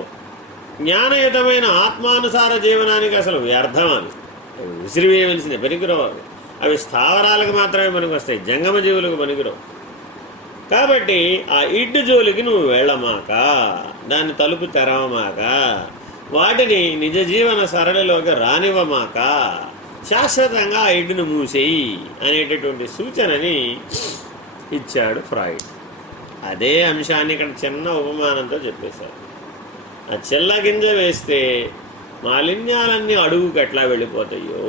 జ్ఞానయుతమైన ఆత్మానుసార జీవనానికి అసలు వ్యర్థం. అవి విసిరివేయవలసిన పనికిరావు. అవి స్థావరాలకు మాత్రమే పనికొస్తాయి, జంగమ జీవులకు పనికిరావు. కాబట్టి ఆ ఇడ్డు జోలికి నువ్వు వెళ్ళమాక, దాన్ని తలుపు తెరవమాక, వాటిని నిజ జీవన సరళిలోకి రానివ్వమాక, శాశ్వతంగా ఆ ఇడ్డును మూసేయి అనేటటువంటి సూచనని ఇచ్చాడు ఫ్రాయిడ్. అదే అంశాన్ని ఇక్కడ చిన్న ఉపమానంతో చెప్పేశారు. ఆ చిల్ల గింజ వేస్తే మాలిన్యాలన్నీ అడుగుకి ఎట్లా వెళ్ళిపోతాయో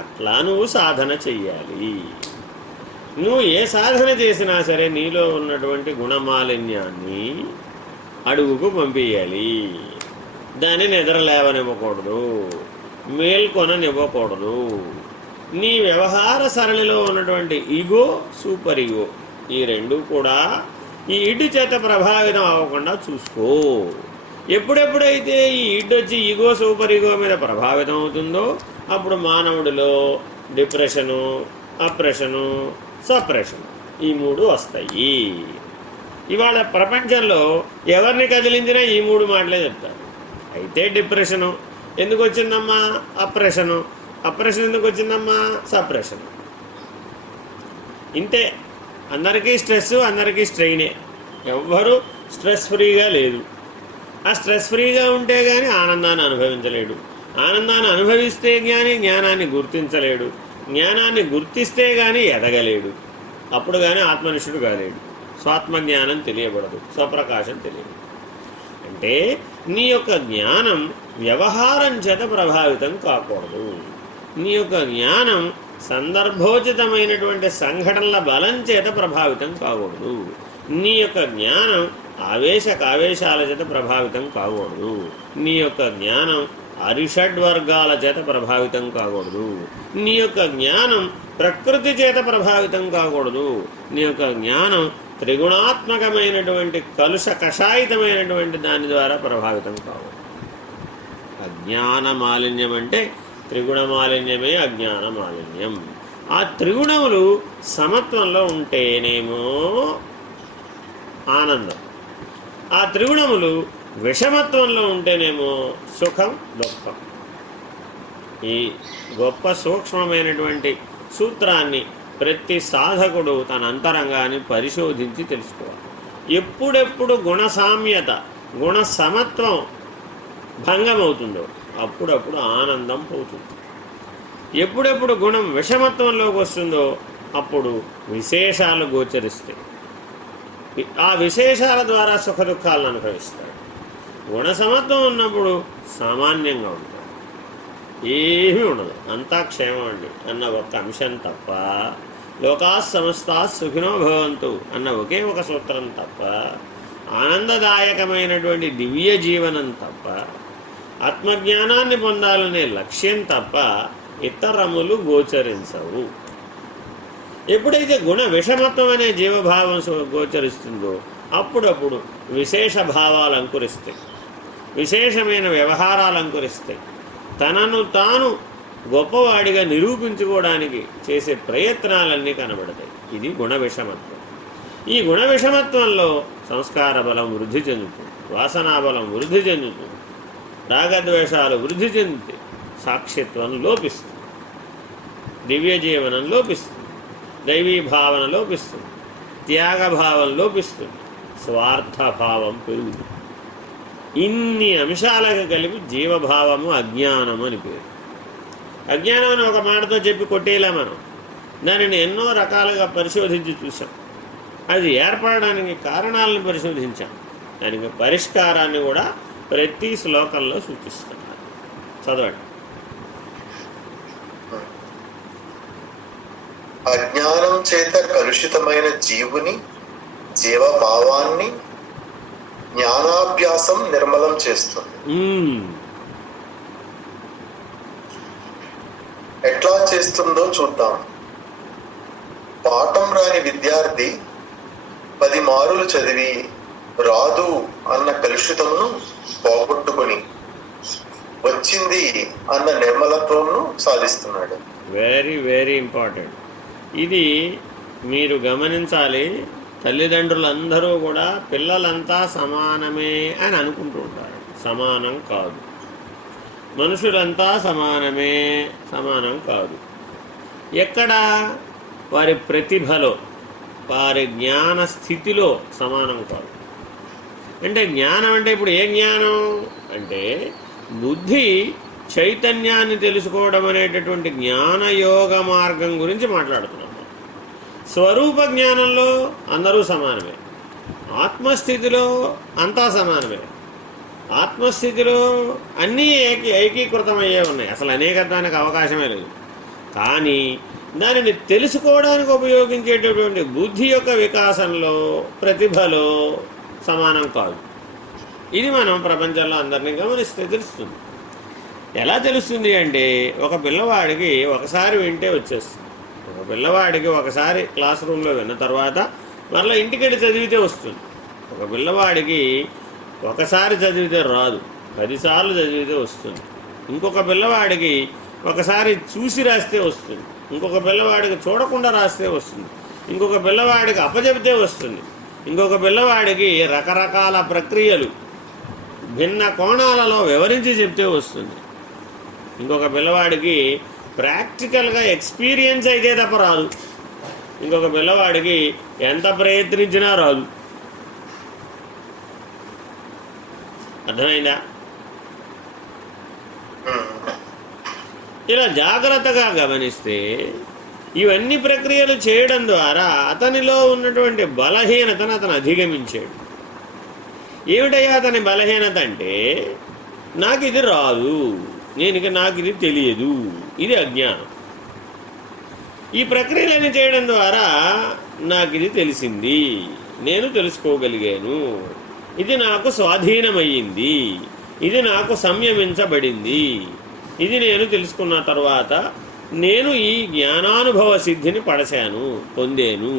అట్లా నువ్వు సాధన చెయ్యాలి. నువ్వు ఏ సాధన చేసినా సరే నీలో ఉన్నటువంటి గుణమాలిన్యాన్ని అడుగుకు పంపించాలి. దాన్ని నిద్రలేవనివ్వకూడదు, మేల్కొననివ్వకూడదు. నీ వ్యవహార సరళిలో ఉన్నటువంటి ఈగో, సూపర్ ఈగో, ఈ రెండు కూడా ఈ ఇడ్డు చేత ప్రభావితం అవ్వకుండా చూసుకో. ఎప్పుడెప్పుడైతే ఈ ఇడ్డు వచ్చి ఈగో, సూపర్ ఈగో మీద ప్రభావితం అవుతుందో అప్పుడు మానవుడిలో డిప్రెషను, అప్రెషను, సప్రెషన్ ఈ 3 వస్తాయి. ఇవాళ ప్రపంచంలో ఎవరిని కదిలించినా ఈ 3 మాటలే చెప్తారు. అయితే డిప్రెషను ఎందుకు వచ్చిందమ్మా, అప్రెషను ఎందుకు వచ్చిందమ్మా, సప్రెషన్. ఇంతే. అందరికీ స్ట్రెస్, అందరికీ స్ట్రెయినే. ఎవ్వరూ స్ట్రెస్ ఫ్రీగా లేదు. ఆ స్ట్రెస్ ఫ్రీగా ఉంటే కానీ ఆనందాన్ని అనుభవించలేడు. ఆనందాన్ని అనుభవిస్తే కానీ జ్ఞానాన్ని గుర్తించలేడు. జ్ఞానాన్ని గుర్తిస్తే కానీ ఎదగలేడు. అప్పుడు కానీ ఆత్మనిష్ఠుడు కాలేడు. స్వాత్మజ్ఞానం తెలియబడదు, స్వప్రకాశం తెలియదు. అంటే నీ యొక్క జ్ఞానం వ్యవహారం చేత ప్రభావితం కాకూడదు. నీ యొక్క జ్ఞానం సందర్భోచితమైనటువంటి సంఘటనల బలం చేత ప్రభావితం కాకూడదు. నీ యొక్క జ్ఞానం ఆవేశాల చేత ప్రభావితం కాకూడదు. నీ యొక్క జ్ఞానం అరిషడ్వర్గాల చేత ప్రభావితం కాకూడదు. నీ యొక్క జ్ఞానం ప్రకృతి చేత ప్రభావితం కాకూడదు. నీ యొక్క జ్ఞానం త్రిగుణాత్మకమైనటువంటి కలుష కషాయితమైనటువంటి దాని ద్వారా ప్రభావితం కాకూడదు. అజ్ఞాన మాలిన్యం అంటే త్రిగుణ మాలిన్యమే అజ్ఞాన మాలిన్యం. ఆ త్రిగుణములు సమత్వంలో ఉంటేనేమో ఆనందం, ఆ త్రిగుణములు విషమత్వంలో ఉంటేనేమో సుఖం, దుఃఖం. ఈ గొప్ప సూక్ష్మమైనటువంటి సూత్రాన్ని ప్రతి సాధకుడు తన అంతరంగాన్ని పరిశోధించి తెలుసుకోవాలి. ఎప్పుడెప్పుడు గుణసామ్యత, గుణ సమత్వం భంగమవుతుందో అప్పుడప్పుడు ఆనందం పోతుంది. ఎప్పుడెప్పుడు గుణం విషమత్వంలోకి వస్తుందో అప్పుడు విశేషాలు గోచరిస్తాయి. ఆ విశేషాల ద్వారా సుఖ దుఃఖాలను అనుభవిస్తాడు. గుణసమత్వం ఉన్నప్పుడు సామాన్యంగా ఉంటాడు, ఏమీ ఉండదు, అంతా క్షేమం అండి అన్న ఒక అంశం తప్ప లోకా సమస్తా సుఖినో భవంతు అన్న ఒకే ఒక సూత్రం తప్ప, ఆనందదాయకమైనటువంటి దివ్య జీవనం తప్ప, ఆత్మజ్ఞానాన్ని పొందాలనే లక్ష్యం తప్ప ఇతరములు గోచరించవు. ఎప్పుడైతే గుణ విషమత్వం అనే జీవభావం గోచరిస్తుందో అప్పుడప్పుడు విశేష భావాలు అంకురిస్తాయి, విశేషమైన వ్యవహారాలు అంకురిస్తాయి. తనను తాను గొప్పవాడిగా నిరూపించుకోవడానికి చేసే ప్రయత్నాలన్నీ కనబడతాయి. ఇది గుణ విషమత్వం. ఈ గుణ విషమత్వంలో సంస్కార బలం వృద్ధి చెందుతుంది, వాసనా బలం వృద్ధి చెందుతుంది, రాగద్వేషాలు వృద్ధి చెందితే సాక్షిత్వం లోపిస్తుంది, దివ్య జీవనం లోపిస్తుంది, దైవీ భావన లోపిస్తుంది, త్యాగభావం లోపిస్తుంది, స్వార్థభావం పెరుగుతుంది. ఇన్ని అంశాలకు కలిపి జీవభావము అజ్ఞానము అని పేరు. అజ్ఞానం అని ఒక మాటతో చెప్పి కొట్టేలా మనం దానిని ఎన్నో రకాలుగా పరిశోధించి చూసాం. అది ఏర్పడడానికి కారణాలను పరిశోధించాం. దానికి పరిష్కారాన్ని కూడా ప్రతి శ్లోకంలో సూచిస్తున్నారు. చదవండి. అజ్ఞానం చేత కలుషితమైన జీవుని జీవభావాన్ని జ్ఞానాభ్యాసం నిర్మలం చేస్తుంది. ఎట్లా చేస్తుందో చూద్దాం. పాఠం రాని విద్యార్థి 10 మారులు చదివి రాదు అన్న కలుషితమును పోగొట్టుకుని వచ్చింది అన్న నిర్మలత్వంను సాధిస్తున్నాడు. Very very important. ఇది మీరు గమనించాలి. తల్లిదండ్రులందరూ కూడా పిల్లలంతా సమానమే అని అనుకుంటూ ఉంటారు. సమానం కాదు. మనుషులంతా సమానమే, సమానం కాదు. ఎక్కడ? వారి ప్రతిభలో, వారి జ్ఞాన స్థితిలో సమానం కాదు. అంటే జ్ఞానం అంటే ఇప్పుడు ఏ జ్ఞానం అంటే బుద్ధి చైతన్యాన్ని తెలుసుకోవడం అనేటటువంటి జ్ఞానయోగ మార్గం గురించి మాట్లాడుతున్నాం. స్వరూప జ్ఞానంలో అందరూ సమానమే, ఆత్మస్థితిలో అంతా సమానమే. ఆత్మస్థితిలో అన్నీ ఏకీకృతమయ్యే ఉన్నాయి. అసలు అనేకత్వానికి అవకాశమే లేదు. కానీ దానిని తెలుసుకోవడానికి ఉపయోగించేటటువంటి బుద్ధి యొక్క వికాసంలో, ప్రతిభలో సమానం కాదు. ఇది మనం ప్రపంచంలో అందరినీ గమనిస్తే తెలుస్తుంది. ఎలా తెలుస్తుంది అంటే ఒక పిల్లవాడికి ఒకసారి వింటే వచ్చేస్తుంది. ఒక పిల్లవాడికి ఒకసారి క్లాస్ రూమ్లో విన్న తర్వాత మరలా ఇంటికెళ్ళి చదివితే వస్తుంది. ఒక పిల్లవాడికి ఒకసారి చదివితే రాదు, 10 సార్లు చదివితే వస్తుంది. ఇంకొక పిల్లవాడికి ఒకసారి చూసి రాస్తే వస్తుంది. ఇంకొక పిల్లవాడికి చూడకుండా రాస్తే వస్తుంది. ఇంకొక పిల్లవాడికి అప్పచెబితే వస్తుంది. ఇంకొక పిల్లవాడికి రకరకాల ప్రక్రియలు భిన్న కోణాలలో వివరించి చెప్తే వస్తుంది. ఇంకొక పిల్లవాడికి ప్రాక్టికల్గా ఎక్స్పీరియన్స్ అయితే తప్ప రాదు. ఇంకొక పిల్లవాడికి ఎంత ప్రయత్నించినా రాదు. అర్థమైందా? ఇలా జాగ్రత్తగా గమనిస్తే ఇవన్నీ ప్రక్రియలు చేయడం ద్వారా అతనిలో ఉన్నటువంటి బలహీనతను అతను అధిగమించాడు. ఏమిటయ్యా అతని బలహీనత అంటే నాకు ఇది రాదు, నాకు ఇది తెలియదు, ఇది అజ్ఞానం. ఈ ప్రక్రియలన్నీ చేయడం ద్వారా నాకు ఇది తెలిసింది, నేను తెలుసుకోగలిగాను, ఇది నాకు స్వాధీనమయ్యింది, ఇది నాకు సంయమించబడింది, ఇది నేను తెలుసుకున్న తర్వాత నేను ఈ జ్ఞానానుభవ సిద్ధిని పొందాను,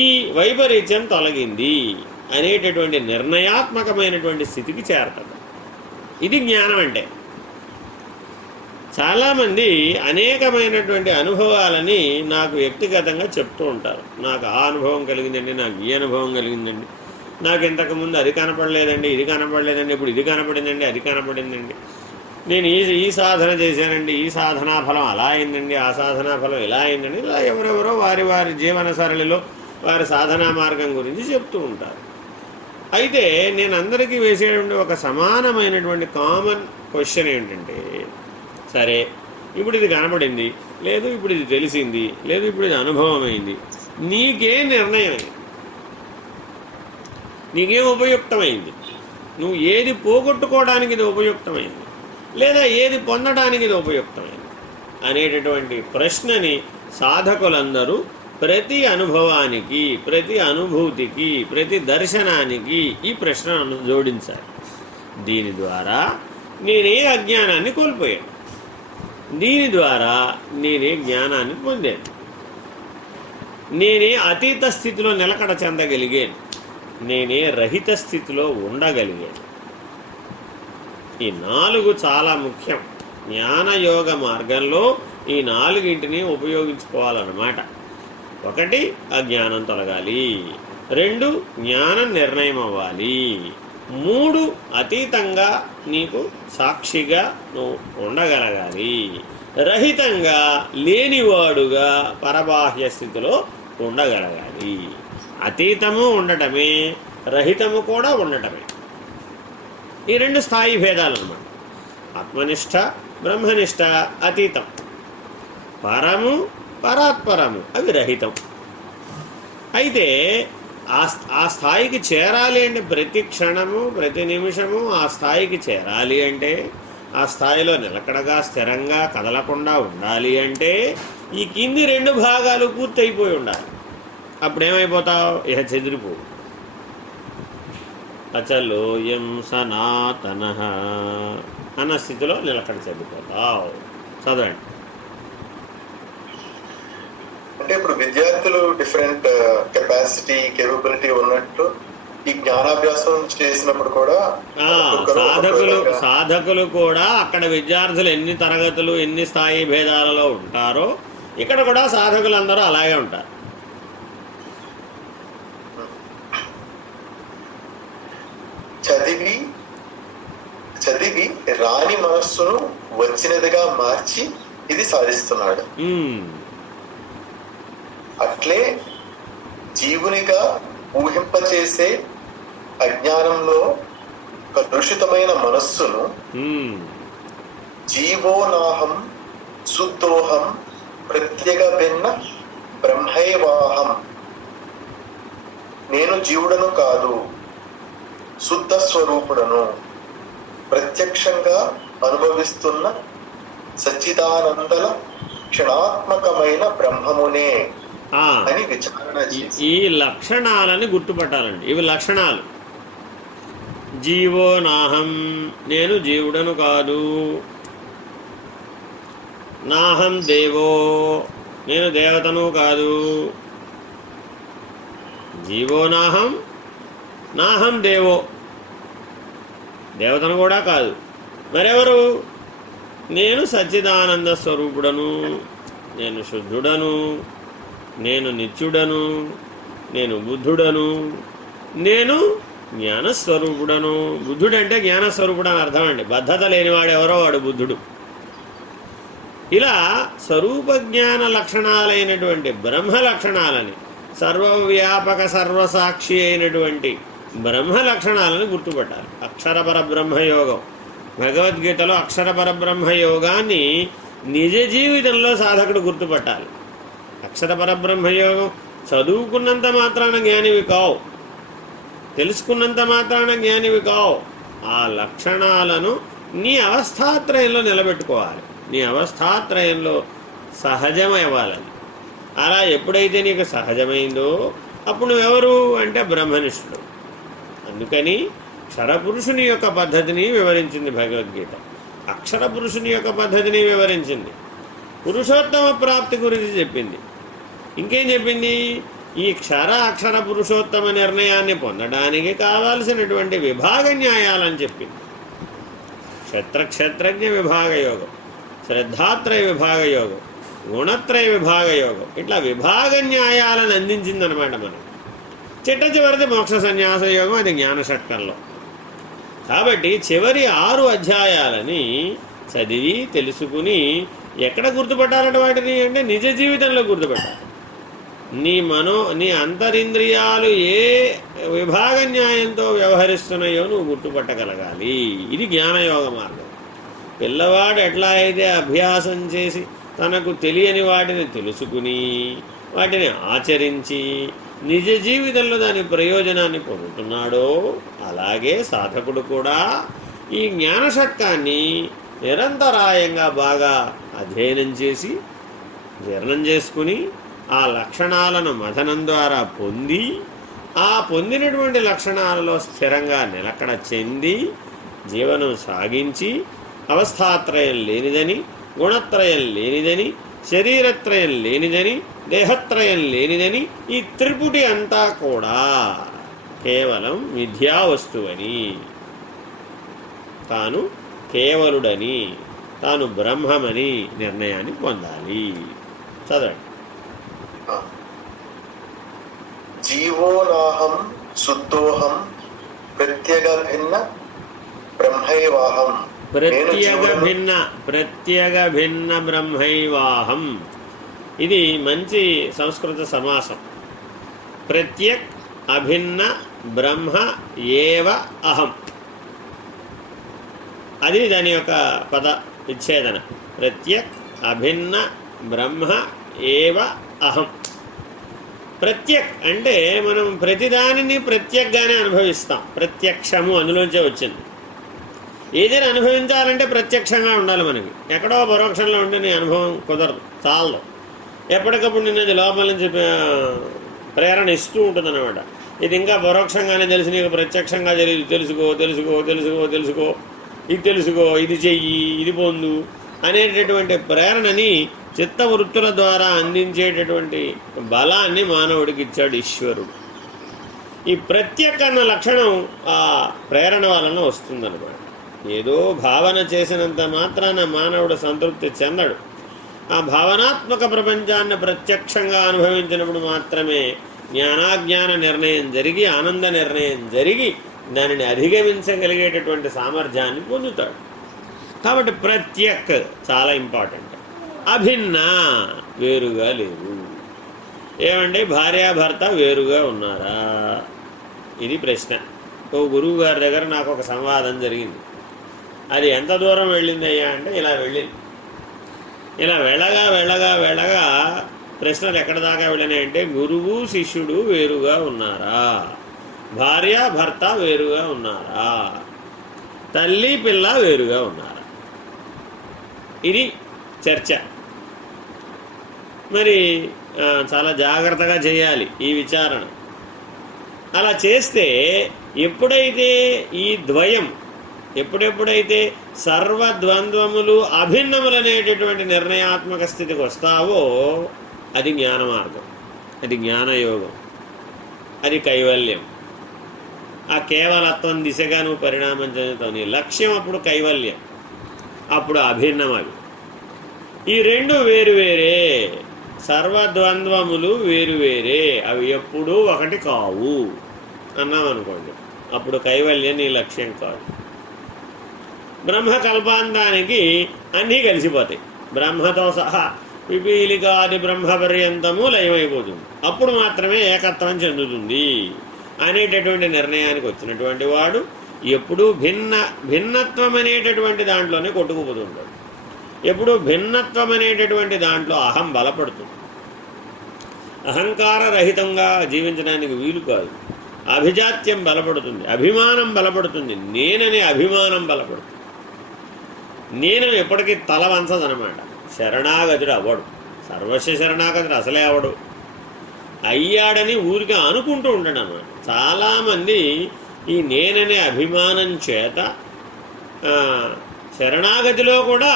ఈ వైపరీత్యం తొలగింది అనేటటువంటి నిర్ణయాత్మకమైనటువంటి స్థితికి చేరతాడు. ఇది జ్ఞానం అంటే. చాలామంది అనేకమైనటువంటి అనుభవాలని నాకు వ్యక్తిగతంగా చెప్తూ ఉంటారు. నాకు ఆ అనుభవం కలిగిందండి, నాకు ఈ అనుభవం కలిగిందండి, నాకు ఇంతకుముందు అది కనపడలేదండి, ఇది కనపడలేదండి, ఇప్పుడు ఇది కనపడిందండి, అది కనపడిందండి, నేను ఈ సాధన చేశానండి, ఈ సాధనా ఫలం అలా అయిందండి, ఆ సాధనా ఫలం ఇలా అయిందండి. ఇలా ఎవరెవరో వారి వారి జీవన సరళిలో వారి సాధనా మార్గం గురించి చెప్తూ ఉంటారు. అయితే నేను అందరికీ వేసేటువంటి ఒక సమానమైనటువంటి కామన్ క్వశ్చన్ ఏంటంటే, సరే ఇప్పుడు ఇది కనపడింది, లేదు ఇప్పుడు ఇది తెలిసింది, లేదు ఇప్పుడు ఇది అనుభవం అయింది, నీకేం నిర్ణయం అయింది, నీకేం ఉపయుక్తమైంది, నువ్వు ఏది పోగొట్టుకోవడానికి ఇది ఉపయుక్తమైంది, లేదా ఏది పొందడానికి ఇది ఉపయుక్తమైంది అనేటటువంటి ప్రశ్నని సాధకులందరూ ప్రతి అనుభవానికి, ప్రతి అనుభూతికి, ప్రతి దర్శనానికి ఈ ప్రశ్నను జోడించాలి. దీని ద్వారా నేనే అజ్ఞానాన్ని కోల్పోయాను, దీని ద్వారా నేనే జ్ఞానాన్ని పొందాను, నేనే అతీత స్థితిలో నిలకడ చెందగలిగాను, నేనే రహిత స్థితిలో ఉండగలిగాను. ఈ 4 చాలా ముఖ్యం. జ్ఞానయోగ మార్గంలో ఈ 4ంటిని ఉపయోగించుకోవాలన్నమాట. 1 అజ్ఞానం తొలగాలి, 2 జ్ఞానం నిర్ణయం అవ్వాలి, 3 అతీతంగా నీకు సాక్షిగా నువ్వు ఉండగలగాలి, రహితంగా లేనివాడుగా పరబాహ్య స్థితిలో ఉండగలగాలి. అతీతము ఉండటమే, రహితము కూడా ఉండటమే. ఈ 2 స్థాయి భేదాలు అన్నమాట. ఆత్మనిష్ట, బ్రహ్మనిష్ట అతీతం, పరము పరాత్పరము అవి రహితం. అయితే ఆ స్థాయికి చేరాలి అంటే ప్రతి క్షణము, ప్రతి నిమిషము ఆ స్థాయికి చేరాలి అంటే, ఆ స్థాయిలో నిలకడగా స్థిరంగా కదలకుండా ఉండాలి అంటే ఈ కింది 2 భాగాలు పూర్తయిపోయి ఉండాలి. అప్పుడేమైపోతావు? ఇహ చెదిరిపోవు. అచలోయం సనాతన అన్న స్థితిలో నిలకడ చెదిరిపోతావు. చదవండి. అంటే ఇప్పుడు విద్యార్థులు డిఫరెంట్ కేపబిలిటీ ఉన్నట్టు ఈ జ్ఞానాభ్యాసం చేసినప్పుడు కూడా సాధకులు కూడా అక్కడ విద్యార్థులు ఎన్ని తరగతులు, ఎన్ని స్థాయి భేదాలలో ఉంటారో ఇక్కడ కూడా సాధకులందరూ అలాగే ఉంటారు. చదివి రాని మనస్సును వచ్చినదిగా మార్చి ఇది సాధిస్తున్నాడు. అట్లే జీవునిగా ఊహింపచేసే అజ్ఞానంలో కలుషితమైన మనస్సును జీవోనాహం శుద్ధోహం ప్రత్యేక భిన్న బ్రహ్మైవాహం, నేను జీవుడను కాదు, శుద్ధ స్వరూపుడను, ప్రత్యక్షంగా అనుభవిస్తున్న సచ్చిదానందల క్షణాత్మకమైన బ్రహ్మమునే అని విచారణ చేసి ఈ లక్షణాలని గుర్తుపట్టాలండి. ఇవి లక్షణాలు. జీవో నాహం, నేను జీవుడను కాదు. నాహం దేవో, నేను దేవతను కాదు. జీవో నాహం, నాహం దేవో, దేవతను కూడా కాదు. మరెవరు? నేను సచ్చిదానంద స్వరూపుడను, నేను శుద్ధుడను, నేను నిత్యుడను, నేను బుద్ధుడను, నేను జ్ఞానస్వరూపుడను. బుద్ధుడంటే జ్ఞానస్వరూపుడు అని అర్థం అండి. బద్ధత లేనివాడు ఎవరో వాడు బుద్ధుడు. ఇలా స్వరూపజ్ఞాన లక్షణాలైనటువంటి బ్రహ్మ లక్షణాలని, సర్వవ్యాపక సర్వసాక్షి అయినటువంటి బ్రహ్మ లక్షణాలను గుర్తుపట్టాలి. అక్షర పరబ్రహ్మయోగం, భగవద్గీతలో అక్షర పరబ్రహ్మయోగాన్ని నిజ జీవితంలో సాధకుడు గుర్తుపట్టాలి. అక్షర పరబ్రహ్మయోగం చదువుకున్నంత మాత్రాన జ్ఞానివి కావు, తెలుసుకున్నంత మాత్రాన జ్ఞానివి కావు. ఆ లక్షణాలను నీ అవస్థాత్రయంలో నిలబెట్టుకోవాలి, నీ అవస్థాత్రయంలో సహజమవ్వాలని. అలా ఎప్పుడైతే నీకు సహజమైందో అప్పుడు నువ్వెవరు అంటే బ్రహ్మనిష్ఠుడు. అందుకని క్షరపురుషుని యొక్క పద్ధతిని వివరించింది భగవద్గీత, అక్షర పురుషుని యొక్క పద్ధతిని వివరించింది, పురుషోత్తమ ప్రాప్తి గురించి చెప్పింది. ఇంకేం చెప్పింది? ఈ క్షర అక్షర పురుషోత్తమ నిర్ణయాన్ని పొందడానికి కావాల్సినటువంటి విభాగ న్యాయాలని చెప్పింది. క్షేత్రజ్ఞ విభాగ యోగం, శ్రద్ధాత్రయ విభాగ యోగం, గుణత్రయ విభాగ యోగం, ఇట్లా విభాగ న్యాయాలను అందించిందనమాట మనకు. చివరిది మోక్ష సన్యాస యోగం, అది జ్ఞానషట్కంలో. కాబట్టి చివరి 6 అధ్యాయాలని చదివి తెలుసుకుని ఎక్కడ గుర్తుపట్టాలంటే వాటిని అంటే నిజ జీవితంలో గుర్తుపట్టాలి. నీ అంతరింద్రియాలు ఏ విభాగ న్యాయంతో వ్యవహరిస్తున్నాయో నువ్వు గుర్తుపట్టగలగాలి. ఇది జ్ఞానయోగ మార్గం. పిల్లవాడు ఎట్లా అయితే అభ్యాసం చేసి తనకు తెలియని వాటిని తెలుసుకుని వాటిని ఆచరించి నిజ జీవితంలో దాని ప్రయోజనాన్ని పొందుతున్నాడో అలాగే సాధకుడు కూడా ఈ జ్ఞానషట్కాన్ని నిరంతరాయంగా బాగా అధ్యయనం చేసి జీర్ణం చేసుకుని ఆ లక్షణాలను మథనం ద్వారా పొంది ఆ పొందినటువంటి లక్షణాలలో స్థిరంగా నిలకడ చెంది జీవనం సాగించి అవస్థాత్రయం లేనిదని, గుణత్రయం లేనిదని, శరీరత్రయం లేనిదని, దేహత్రయం లేనిదని ఈ త్రిపుటి అంతా కూడా కేవలం మిథ్యా వస్తువని, తాను కేవలుడని, తాను బ్రహ్మమని నిర్ణయాన్ని పొందాలి. చదవండి. జీవోనాహం శుద్ధోహం ప్రత్యేక భిన్న బ్రహ్మైవాహం. ప్రత్యేక భిన్న బ్రహ్మైవాహం. ఇది మంచి సంస్కృత సమాసం. ప్రత్యక్ అభిన్న బ్రహ్మ ఏవ అహం, అది దాని యొక్క పద విచ్ఛేదన. ప్రత్యక్ అభిన్న బ్రహ్మ ఏవ అహం. ప్రత్యక్ అంటే మనం ప్రతిదానిని ప్రత్యక్గానే అనుభవిస్తాం. ప్రత్యక్షము అందులోంచే వచ్చింది. ఏదైనా అనుభవించాలంటే ప్రత్యక్షంగా ఉండాలి. మనకి ఎక్కడో పరోక్షంలో ఉండే నీ అనుభవం కుదరదు, చాలదు. ఎప్పటికప్పుడు నిన్నది లోపల నుంచి ప్రేరణ ఇస్తూ ఉంటుంది అన్నమాట. ఇది ఇంకా పరోక్షంగానే తెలిసి నీకు ప్రత్యక్షంగా తెలియదు. తెలుసుకో తెలుసుకో తెలుసుకో తెలుసుకో, ఇది తెలుసుకో, ఇది చెయ్యి, ఇది పొందు అనేటటువంటి ప్రేరణని చిత్తవృత్తుల ద్వారా అందించేటటువంటి బలాన్ని మానవుడికి ఇచ్చాడు ఈశ్వరుడు. ఈ ప్రత్యేక అన్న లక్షణం ఆ ప్రేరణ వలన వస్తుందన్నమాట. ఏదో భావన చేసినంత మాత్రాన మానవుడు సంతృప్తి చెందడు. ఆ భావనాత్మక ప్రపంచాన్ని ప్రత్యక్షంగా అనుభవించినప్పుడు మాత్రమే జ్ఞానాజ్ఞాన నిర్ణయం జరిగి, ఆనంద నిర్ణయం జరిగి దానిని అధిగమించగలిగేటటువంటి సామర్థ్యాన్ని పొందుతాడు. కాబట్టి ప్రత్యక్ చాలా ఇంపార్టెంట్. అభిన్న వేరుగా లేరు. ఏమండి భార్యాభర్త వేరుగా ఉన్నారా? ఇది ప్రశ్న. ఓ గురువు గారి దగ్గర నాకు ఒక సంవాదం జరిగింది. అది ఎంత దూరం వెళ్ళిందయ్యా అంటే ఇలా వెళ్ళింది. ఇలా వెళ్ళగా వెళ్ళగా వెళ్ళగా ప్రశ్నలు ఎక్కడ దాకా వెళ్ళినాయంటే, గురువు శిష్యుడు వేరుగా ఉన్నారా, భార్య భర్త వేరుగా ఉన్నారా, తల్లి పిల్ల వేరుగా ఉన్నారా, ఇది చర్చ. మరి చాలా జాగ్రత్తగా చేయాలి ఈ విచారణ. అలా చేస్తే ఎప్పుడైతే ఈ ద్వయం, ఎప్పుడెప్పుడైతే సర్వద్వంద్వములు అభిన్నములనేటటువంటి నిర్ణయాత్మక స్థితికి వస్తావో అది జ్ఞాన మార్గం, అది జ్ఞానయోగం, అది కైవల్యం. ఆ కేవలత్వం దిశగా నువ్వు పరిణామం చెందుతావు. నీ లక్ష్యం అప్పుడు కైవల్యం, అప్పుడు అభిన్నం. అవి ఈ రెండు వేరువేరే. సర్వద్వంద్వములు వేరువేరే, అవి ఎప్పుడూ ఒకటి కావు అన్నామనుకోండి, అప్పుడు కైవల్యం నీ లక్ష్యం కాదు. బ్రహ్మకల్పాంతానికి అన్నీ కలిసిపోతాయి. బ్రహ్మతో సహా పిపీలికాది బ్రహ్మపర్యంతము లయమైపోతుంది. అప్పుడు మాత్రమే ఏకత్వం చెందుతుంది అనేటటువంటి నిర్ణయానికి వచ్చినటువంటి వాడు ఎప్పుడూ భిన్నత్వం అనేటటువంటి దాంట్లోనే కొట్టుకుపోతుంటాడు. ఎప్పుడూ భిన్నత్వం అనేటటువంటి దాంట్లో అహం బలపడుతుంది. అహంకార రహితంగా జీవించడానికి వీలు కాదు. అభిజాత్యం బలపడుతుంది, అభిమానం బలపడుతుంది, నేననే అభిమానం బలపడుతుంది. నేను ఎప్పటికీ తల వంచదనమాట. శరణాగతుడు అవ్వడు, సర్వస్వ శరణాగతుడు అసలే అవడు. అయ్యాడని ఊరికే అనుకుంటూ ఉంటాడు అన్నమాట. చాలామంది ఈ నేననే అభిమానం చేత శరణాగతిలో కూడా